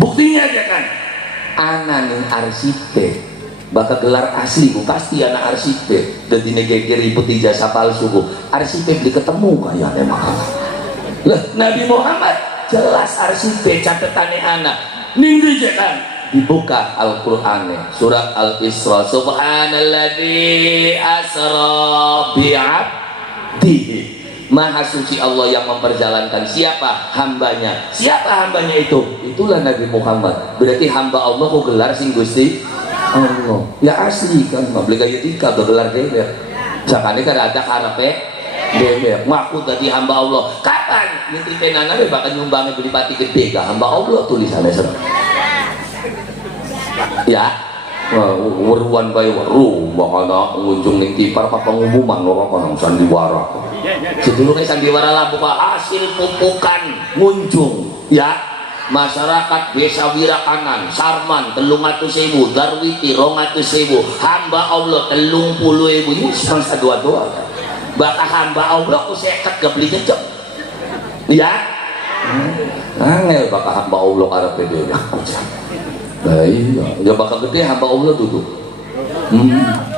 buktinya aja kan anak nih arsitek bakal gelar asli bu pasti anak arsitek dan dinegeger ribut ijazah palsu bu arsitek diketemu kayaknya makanya lah Nabi Muhammad jelas arsitek catetannya anak ninggi kan dibuka Al-Qur'an surat Al-Isra subhanalladzi asra bi'abdihi maha suci Allah yang memperjalankan siapa hambanya itu itulah Nabi Muhammad berarti hamba Allah kok gelar sing Gusti Allah ya asli kan beli gaya tika gelar dewek jakane kan ada karepe dewek ngaku tadi hamba Allah kapan nitipin anak bakal nyumbangnya beli pati gede gak hamba Allah tulisannya serem ya weruan bae weru bakal ngunjung ning tipar apa pengumuman ora kono sandiwara. Sedulure sandiwara lah buka hasil pupukan ngunjung ya. Masyarakat Desa Wirakanan, Sarman 300.000, Darwiti 200.000, hamba Allah 30.000 ini semangsa dua-dua. Bakal hamba Allah ku seket gak beli jejak. Ya. Angel bakal hamba Allah arep dhewe. Lah iya, ya bakal gede hamba Allah duduk.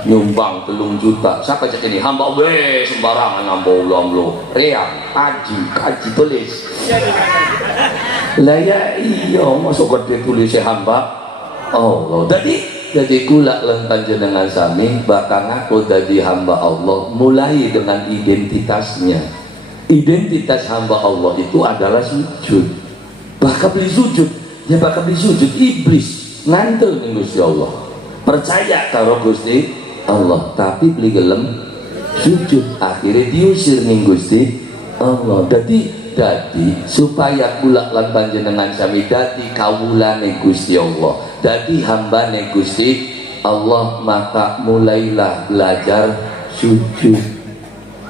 Nyumbang 3 juta. Siapa cek ini? Hamba Allah sembarangan hamba Allah. Reang, kaji tulis. Lah ya iya, masuk gede tulis hamba Allah. Jadi kula lan panjenengan sami bakal ngaku dadi hamba Allah mulai dengan identitasnya. Identitas hamba Allah itu adalah sujud. Bakal beli sujud, ya bakal beli sujud iblis ngantel ning Gusti Allah. Percaya karo Gusti Allah, tapi beli gelem sujud akhirnya diusir ning Gusti Allah. Dadi supaya kula lan panjenengan sami dadi kawulane Gusti Allah, dadi hambane Gusti Allah, maka mulailah belajar sujud.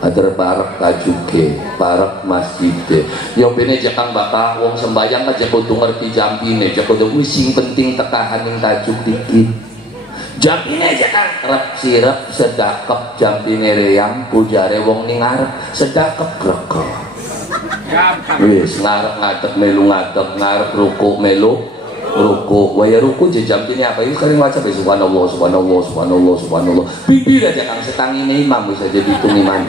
Agar parek tajuke, parek masjide. Yang bene jakang bakal wong sembayang aja kudu ngerti jampine, aja kudu sing penting tekahan ning tajuk dikit. Jampine jakang rep sirep sedakep jampine reyang pujare wong ning arep sedakep grego. Wis ngarep ngadeg melu ngadeg, ngarep ruku melu ruku. Waya ruku je jampine apa iki sering waca subhanallah subhanallah subhanallah subhanallah. Bibir aja kang setangine imam bisa jadi hitung imam.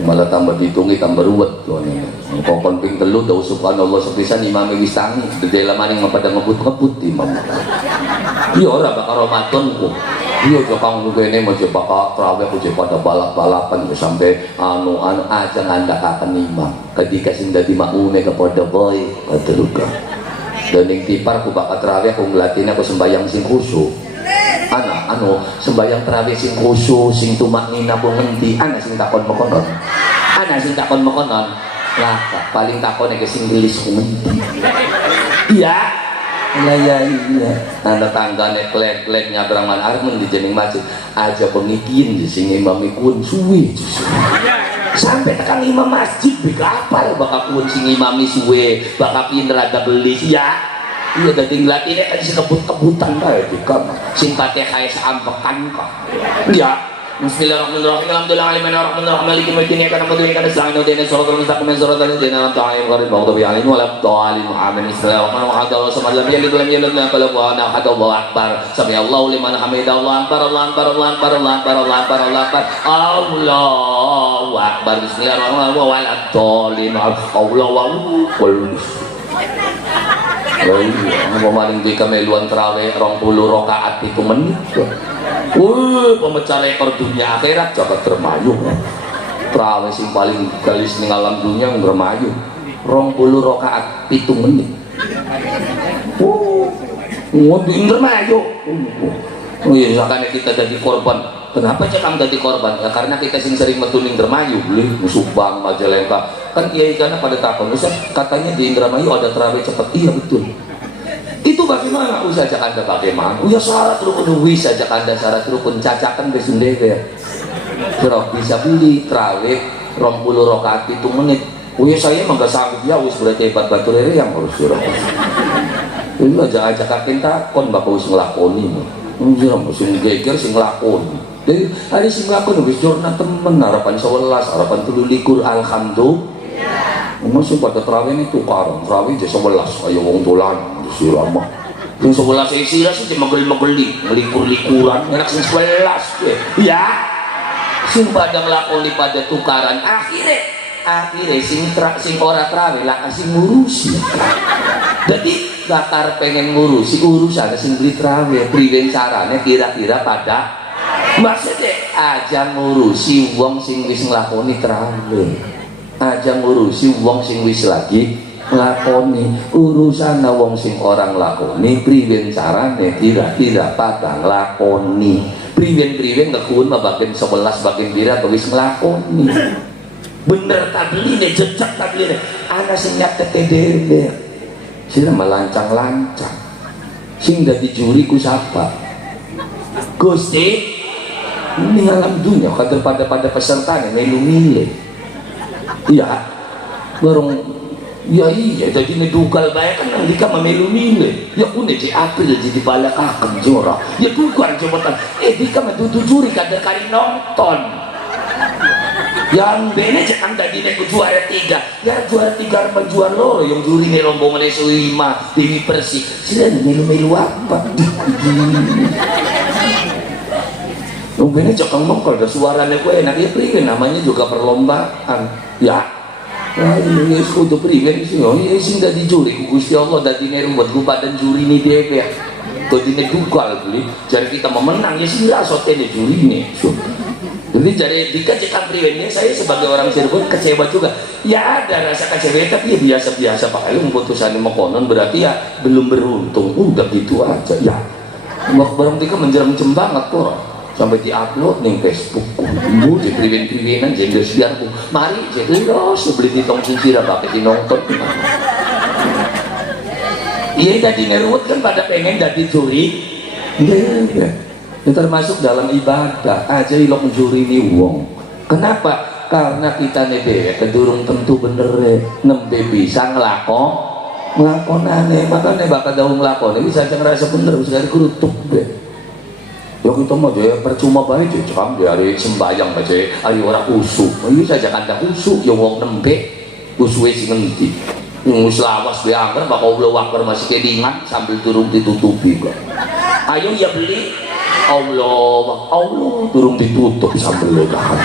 Malah tambah dihitungi tambah ruwet loh nih. Kokon ping telu dawu subhanallah sepisan imam wis tangi, dedela maning pada ngebut-ngebut imam. Iya ora bakal Ramadan kok. Iya jokang ngene mau bakal traweh kok pada balap-balapan sampai anu aja ngandakaken imam. Ketika sing dadi makmume kepada boy terluka. Dan yang tipar aku bakal terawih aku ngelatin aku sembahyang sing khusyuk. Anu sembahyang terawih sing khusyuk sing tumak nina aku ngendi ana sing takon mekonon. Ana sing takon mekonon. Lah paling takone ke sing gelis ku ngendi. Iya. Lah ya iya. Anda tanggane klek-klek nyabrang man arep di jeneng masjid aja pemikin sing imam ikun suwi. Sampai tekan imam masjid bekapal bakal kun sing imami suwe bakal pinter ada beli ya iya dadi nglatine kan sing kebut-kebutan kae dikon sing kate kae sampekan kok ya bismillahirrahmanirrahim alhamdulillahirabbil alamin maliki yaumiddin kana mudhi kana sa'inu dina siratal mustaqim siratal ladzina an'amta 'alaihim ghairil maghdubi alaihim waladdallin amin bismillahirrahmanirrahim Allahu samad lam yalid walam yulad walam yakul lahu kufuwan ahad Allahu akbar sami Allahu liman hamidah Allahu akbar Allahu akbar Allahu akbar Allahu akbar Allahu akbar Allahu akbar Allahu akbar bismillahirrahmanirrahim waladdallin Allahu akbar Pemaling di kemeluan terawih 20 rakaat 3 menit. Pemecah rekor dunia akhirat jagat dermayu. Terawih sing paling galis ning alam dunia dermayu. 20 rakaat 7 menit. Ngondi dermayu. Oh iya, makanya kita jadi korban. Kenapa cekang jadi korban? Ya karena kita sering metuning dermayu, beli Subang, Majalengka. Kan kiai karena pada takon, Ustaz, katanya di Indramayu ada terawih cepat. Iya betul. Itu bagaimana? Ustaz Anda bagaimana? Ya syarat rukun bisa Anda syarat rukun cacakan besundeke ya. Kira bisa beli terawih 20 rakaat 7 menit. Ya saya enggak sanggup ya wis berarti hebat batur yang harus surah. Ini aja kakin takon bapak wis nglakoni. Sing geger sing nglakoni. Jadi ada sing nglakoni wis jorna temen harapan 11 harapan 23 alhamdulillah. Masih pada terawih ini tukaran terawih aja 11 ayo wong dolan sirama. Sing 11 sira sing megel-megeli ngelikur-likuran enak sing 11 ya. Sing pada nglakoni pada tukaran akhirnya sing ora terawih lah kasih ngurusi. Jadi bakar pengen ngurusi urusan sing beli terawih priwen carane kira-kira pada maksudnya aja ngurusi wong sing wis nglakoni terawih, aja ngurusi wong sing wis lagi nglakoni urusan wong sing orang lakoni priwen carane kira-kira pada nglakoni priwen ngekuun mah bagian 11 bagian pira wis nglakoni bener tabline jejak tabline ana sing nyatet dhewe sira melancang-lancang sing dadi juri ku siapa? Gusti ini alam dunia kader pada peserta nih melu milih iya bareng ya iya jadi nedugal baik kan nanti kan melu milih ya une di April jadi balak akan jorah ya dugal jabatan dika menuju juri kader kali nonton yang bene jangan tadi nek juara 3 ya juara 3 sama juara loro yang juri nih rombongan Suima Dewi Persik sila melu apa mungkin cokong mongkol ada suaranya gue enak ya prigen namanya juga perlombaan ya ini kudu prigen sih oh ini sih dari juri Gusti Allah dari nerumbat gue badan juri nih dia ya jadi dugal beli jadi kita memenang ya sih lah sotennya juri nih jadi jadi dikacekan prigennya saya sebagai orang Cirebon kecewa juga ya ada rasa kecewa tapi ya biasa-biasa pak lu keputusan mau berarti ya belum beruntung udah gitu aja ya barang tika menjeram-jem banget kok sampai di-upload nih Facebook bu di priwen-priwenan jendel biar bu mari jadi los beli di tong sisira pakai di nonton iya tadi ngerut kan pada pengen jadi juri iya termasuk dalam ibadah aja ilok juri nih wong kenapa karena kita nih kedurung tentu bener nembe bisa ngelakonane makanya bakal daun ngelakon bisa aja ngerasa bener bisa dari kerutuk deh ya kita mau jadi percuma baik aja kan dari sembayang aja hari orang usuk ini saja kan ada usuk yang wong nembe usuk sih ngendi selawas diangker bakal Allah wakar masih kedingan sambil turun ditutupi kok ayo ya beli Allah turun ditutup sambil ledakan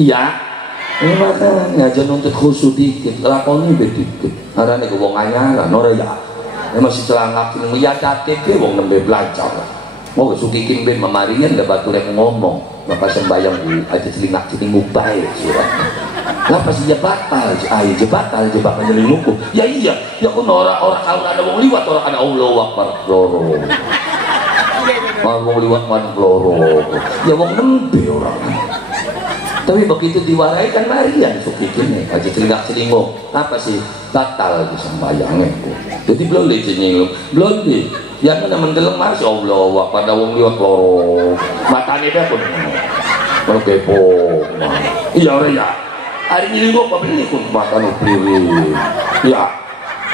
iya ini makanya aja nuntut khusus dikit lakonnya dikit karena nih wong anyaran ora ya masih celangak ini ya KTP wong nembe belajar mau sukikin ben memarian gak batu yang ngomong bapak sembayang bu aja selingak selinguk baik surat lah pasti jebatal ayo jebatal nyelingukku ya iya ya kan orang kalau ada wong liwat orang ada Allah wakbar loro wong liwat man loro ya wong nembe orang tapi begitu diwarai kan marian sukikin aja selingak selinguk apa sih batal sembayangnya jadi belum dijenying belum di yang kena mendeleng masya Allah pada wong liwat loro matanya dia pun kalau kepo iya orang ya hari ini gue pabili pun mata nupliri ya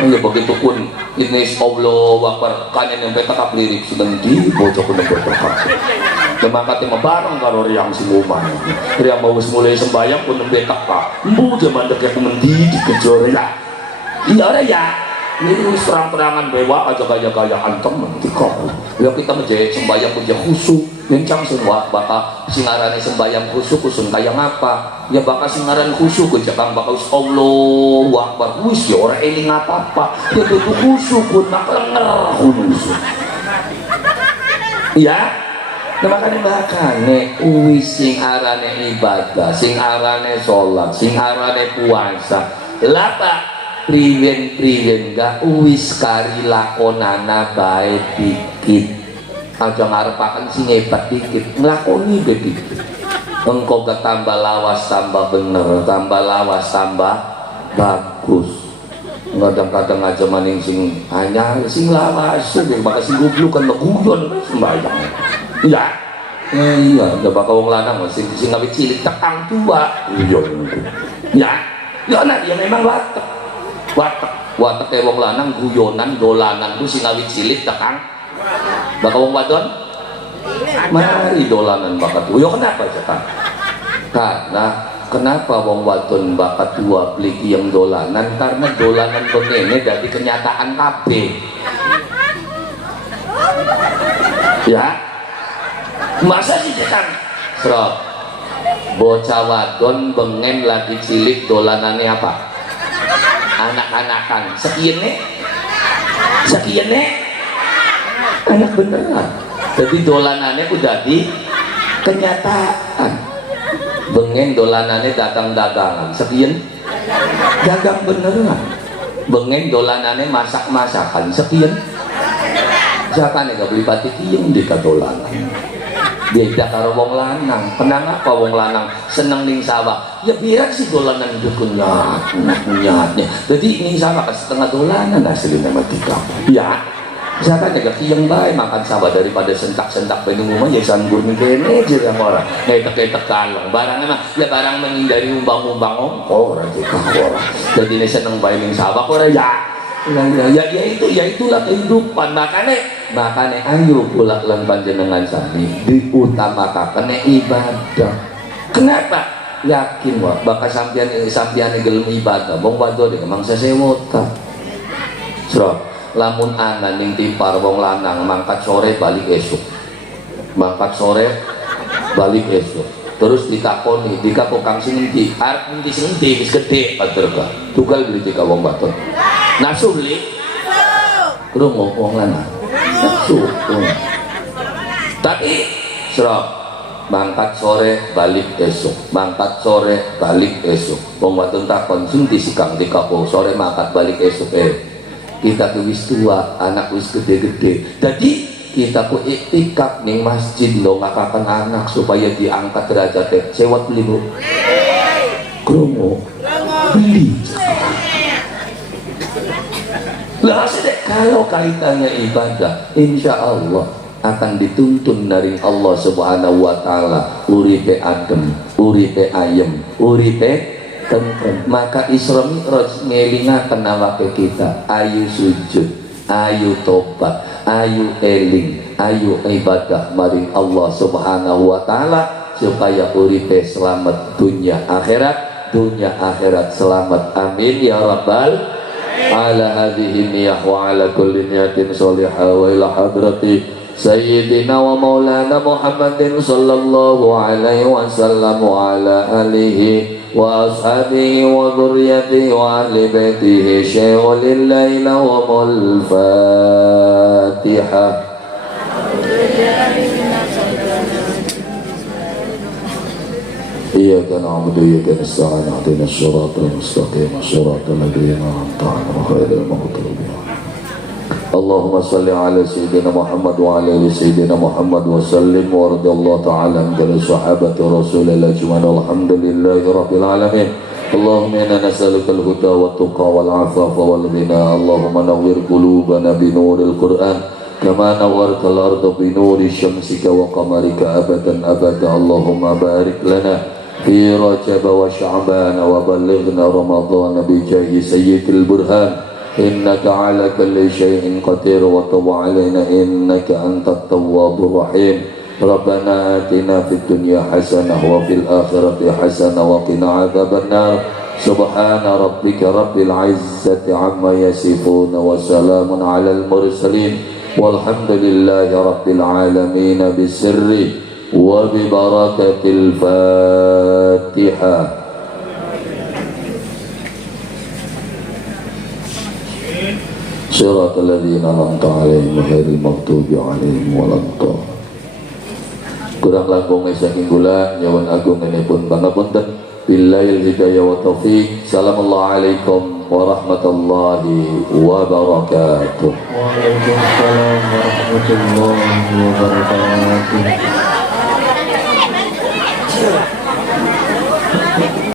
begitu pun ini Allah wakbar kanyan yang beta kaplirik sedenti bocok pun yang berterkak demangkatnya bareng kalau riang siluman riang mau mulai sembayang pun yang beta kak mbu jaman deknya mendidik kejor ya iya orang ya ini serang-terangan bewa aja gaya-gayaan temen kok ya kita menjadi sembayang punya khusyuk yang semua bakal singarane sembayang khusyuk kusun kayak apa ya bakal singaran khusyuk jangan bakal Allah wakbar wis ya orang ini apa-apa ya tutup khusyuk pun maka khusyuk ya makanya wis sing arane ibadah sing arane sholat sing arane puasa lapa priwen gak wis kari lakonana baik dikit aja ngarepakan sing hebat dikit ngelakoni dikit engkau gak tambah lawas tambah bener tambah lawas tambah bagus kadang-kadang aja maning sing hanya sing lawas bakal sing goblok kan guyon sembayang iya iya udah bakal wong lanang sing ngawit cilik tekang tua iya ya anak ya memang watek kayak wong lanang guyonan dolanan ku sing ngawit cilik tekang bakal wong wadon mari dolanan bakat tua kenapa cekan karena kenapa wong wadon bakat tua beli yang dolanan karena dolanan begini dari kenyataan kabeh ya masa sih cekan serot bocah wadon bengen lagi cilik dolanannya apa anak-anakan sekian anak beneran jadi dolanannya udah di kenyataan bengen dolanannya dagang-dagangan sekian dagang beneran bengen dolanannya masak-masakan sekian siapa nih gak beli batik yang di dolanan beda karo wong lanang kenapa wong lanang seneng ning sawah ya biar si dolanan itu kunyatnya jadi ning sawah kan setengah dolanan hasilnya mati ya Misalkan jaga kiyang baik makan sabah daripada sentak-sentak penunggu mah ya sanggur mikirnya aja yang orang ngetek-ngetek kalong barangnya mah ya barang menghindari umbang-umbang orang jika orang jadi ini seneng baik yang sabah orang ya itulah kehidupan makanya ayo pulak lan panjenengan sami diutamakan ibadah. Kenapa? Yakin wah bakal sampian gelem ibadah wong wadon emang sesewota sro lamun anan ning tipar wong lanang mangkat sore balik esuk terus ditakoni dikapokang sing endi arep endi sing endi wis gedhe paterka tugal beli ka wong baton nafsu beli krungu wong lanang nafsu tapi sro mangkat sore balik esuk wong baton takon sing disikang dikapok sore mangkat balik esuk kita tuh wis tua, anak wis gede-gede. Jadi kita ku iktikaf ning masjid lo ngakakan anak supaya diangkat derajatnya. Sewot beli bu? Kromo beli. Lah kalau kaitannya ibadah, insya Allah akan dituntun dari Allah Subhanahu Wa Taala. Uripe adem, uripe ayem, uripe maka Isra Mi'raj ngelingaken awake kita ayu sujud, ayu tobat, ayu eling, ayu ibadah maring Allah Subhanahu Wa Taala supaya uripe selamat dunia akhirat selamat amin ya rabbal ala hadhihi niyah wa ala kulli niyatin sholihah wa ila hadrati sayyidina wa maulana Muhammadin sallallahu alaihi wasallam wa ala alihi wa ashabihi wa dhurriyyatihi wa ahli baitihi syai'un lillahi lahumul fatihah. Iyyaka na'budu wa iyyaka nasta'in ihdinas siratal mustaqim siratal ladzina an'amta 'alaihim ghairil maghdubi 'alaihim. Allahumma salli ala sayyidina Muhammad wa ala ali sayyidina Muhammad wa sallim wa radiyallahu ta'ala an jalla sahabati rasulillah ajma'in alhamdulillahi rabbil alamin. Allahumma inna nas'aluka al-huda wa tuqa wal afafa wal ghina. Allahumma nawwir qulubana bi nuril Qur'an kama nawwarta al-arda bi nuri syamsika wa qamarika abadan abada. Allahumma barik lana fi Rajab wa Sya'ban wa ballighna Ramadan bi jahi sayyidil burhan innaka ala kulli syai'in qadir wa tub alaina innaka antat tawwabur rahim. Rabbana atina fid dunya hasanah wa fil akhirati hasanah wa qina adzabannar. Subhana rabbika rabbil izzati amma yasifun wa salamun alal mursalin walhamdulillahi rabbil alamin bisirri wa bi barakatil Fatihah. Siratal ladzina an'amta 'alaihim ghairil maghdubi 'alaihim waladdallin. Kurang langkung saking kula nyawan agung menipun pangapunten. Billail hidayah wa taufik. Assalamualaikum warahmatullahi wabarakatuh. Waalaikumsalam warahmatullahi wabarakatuh.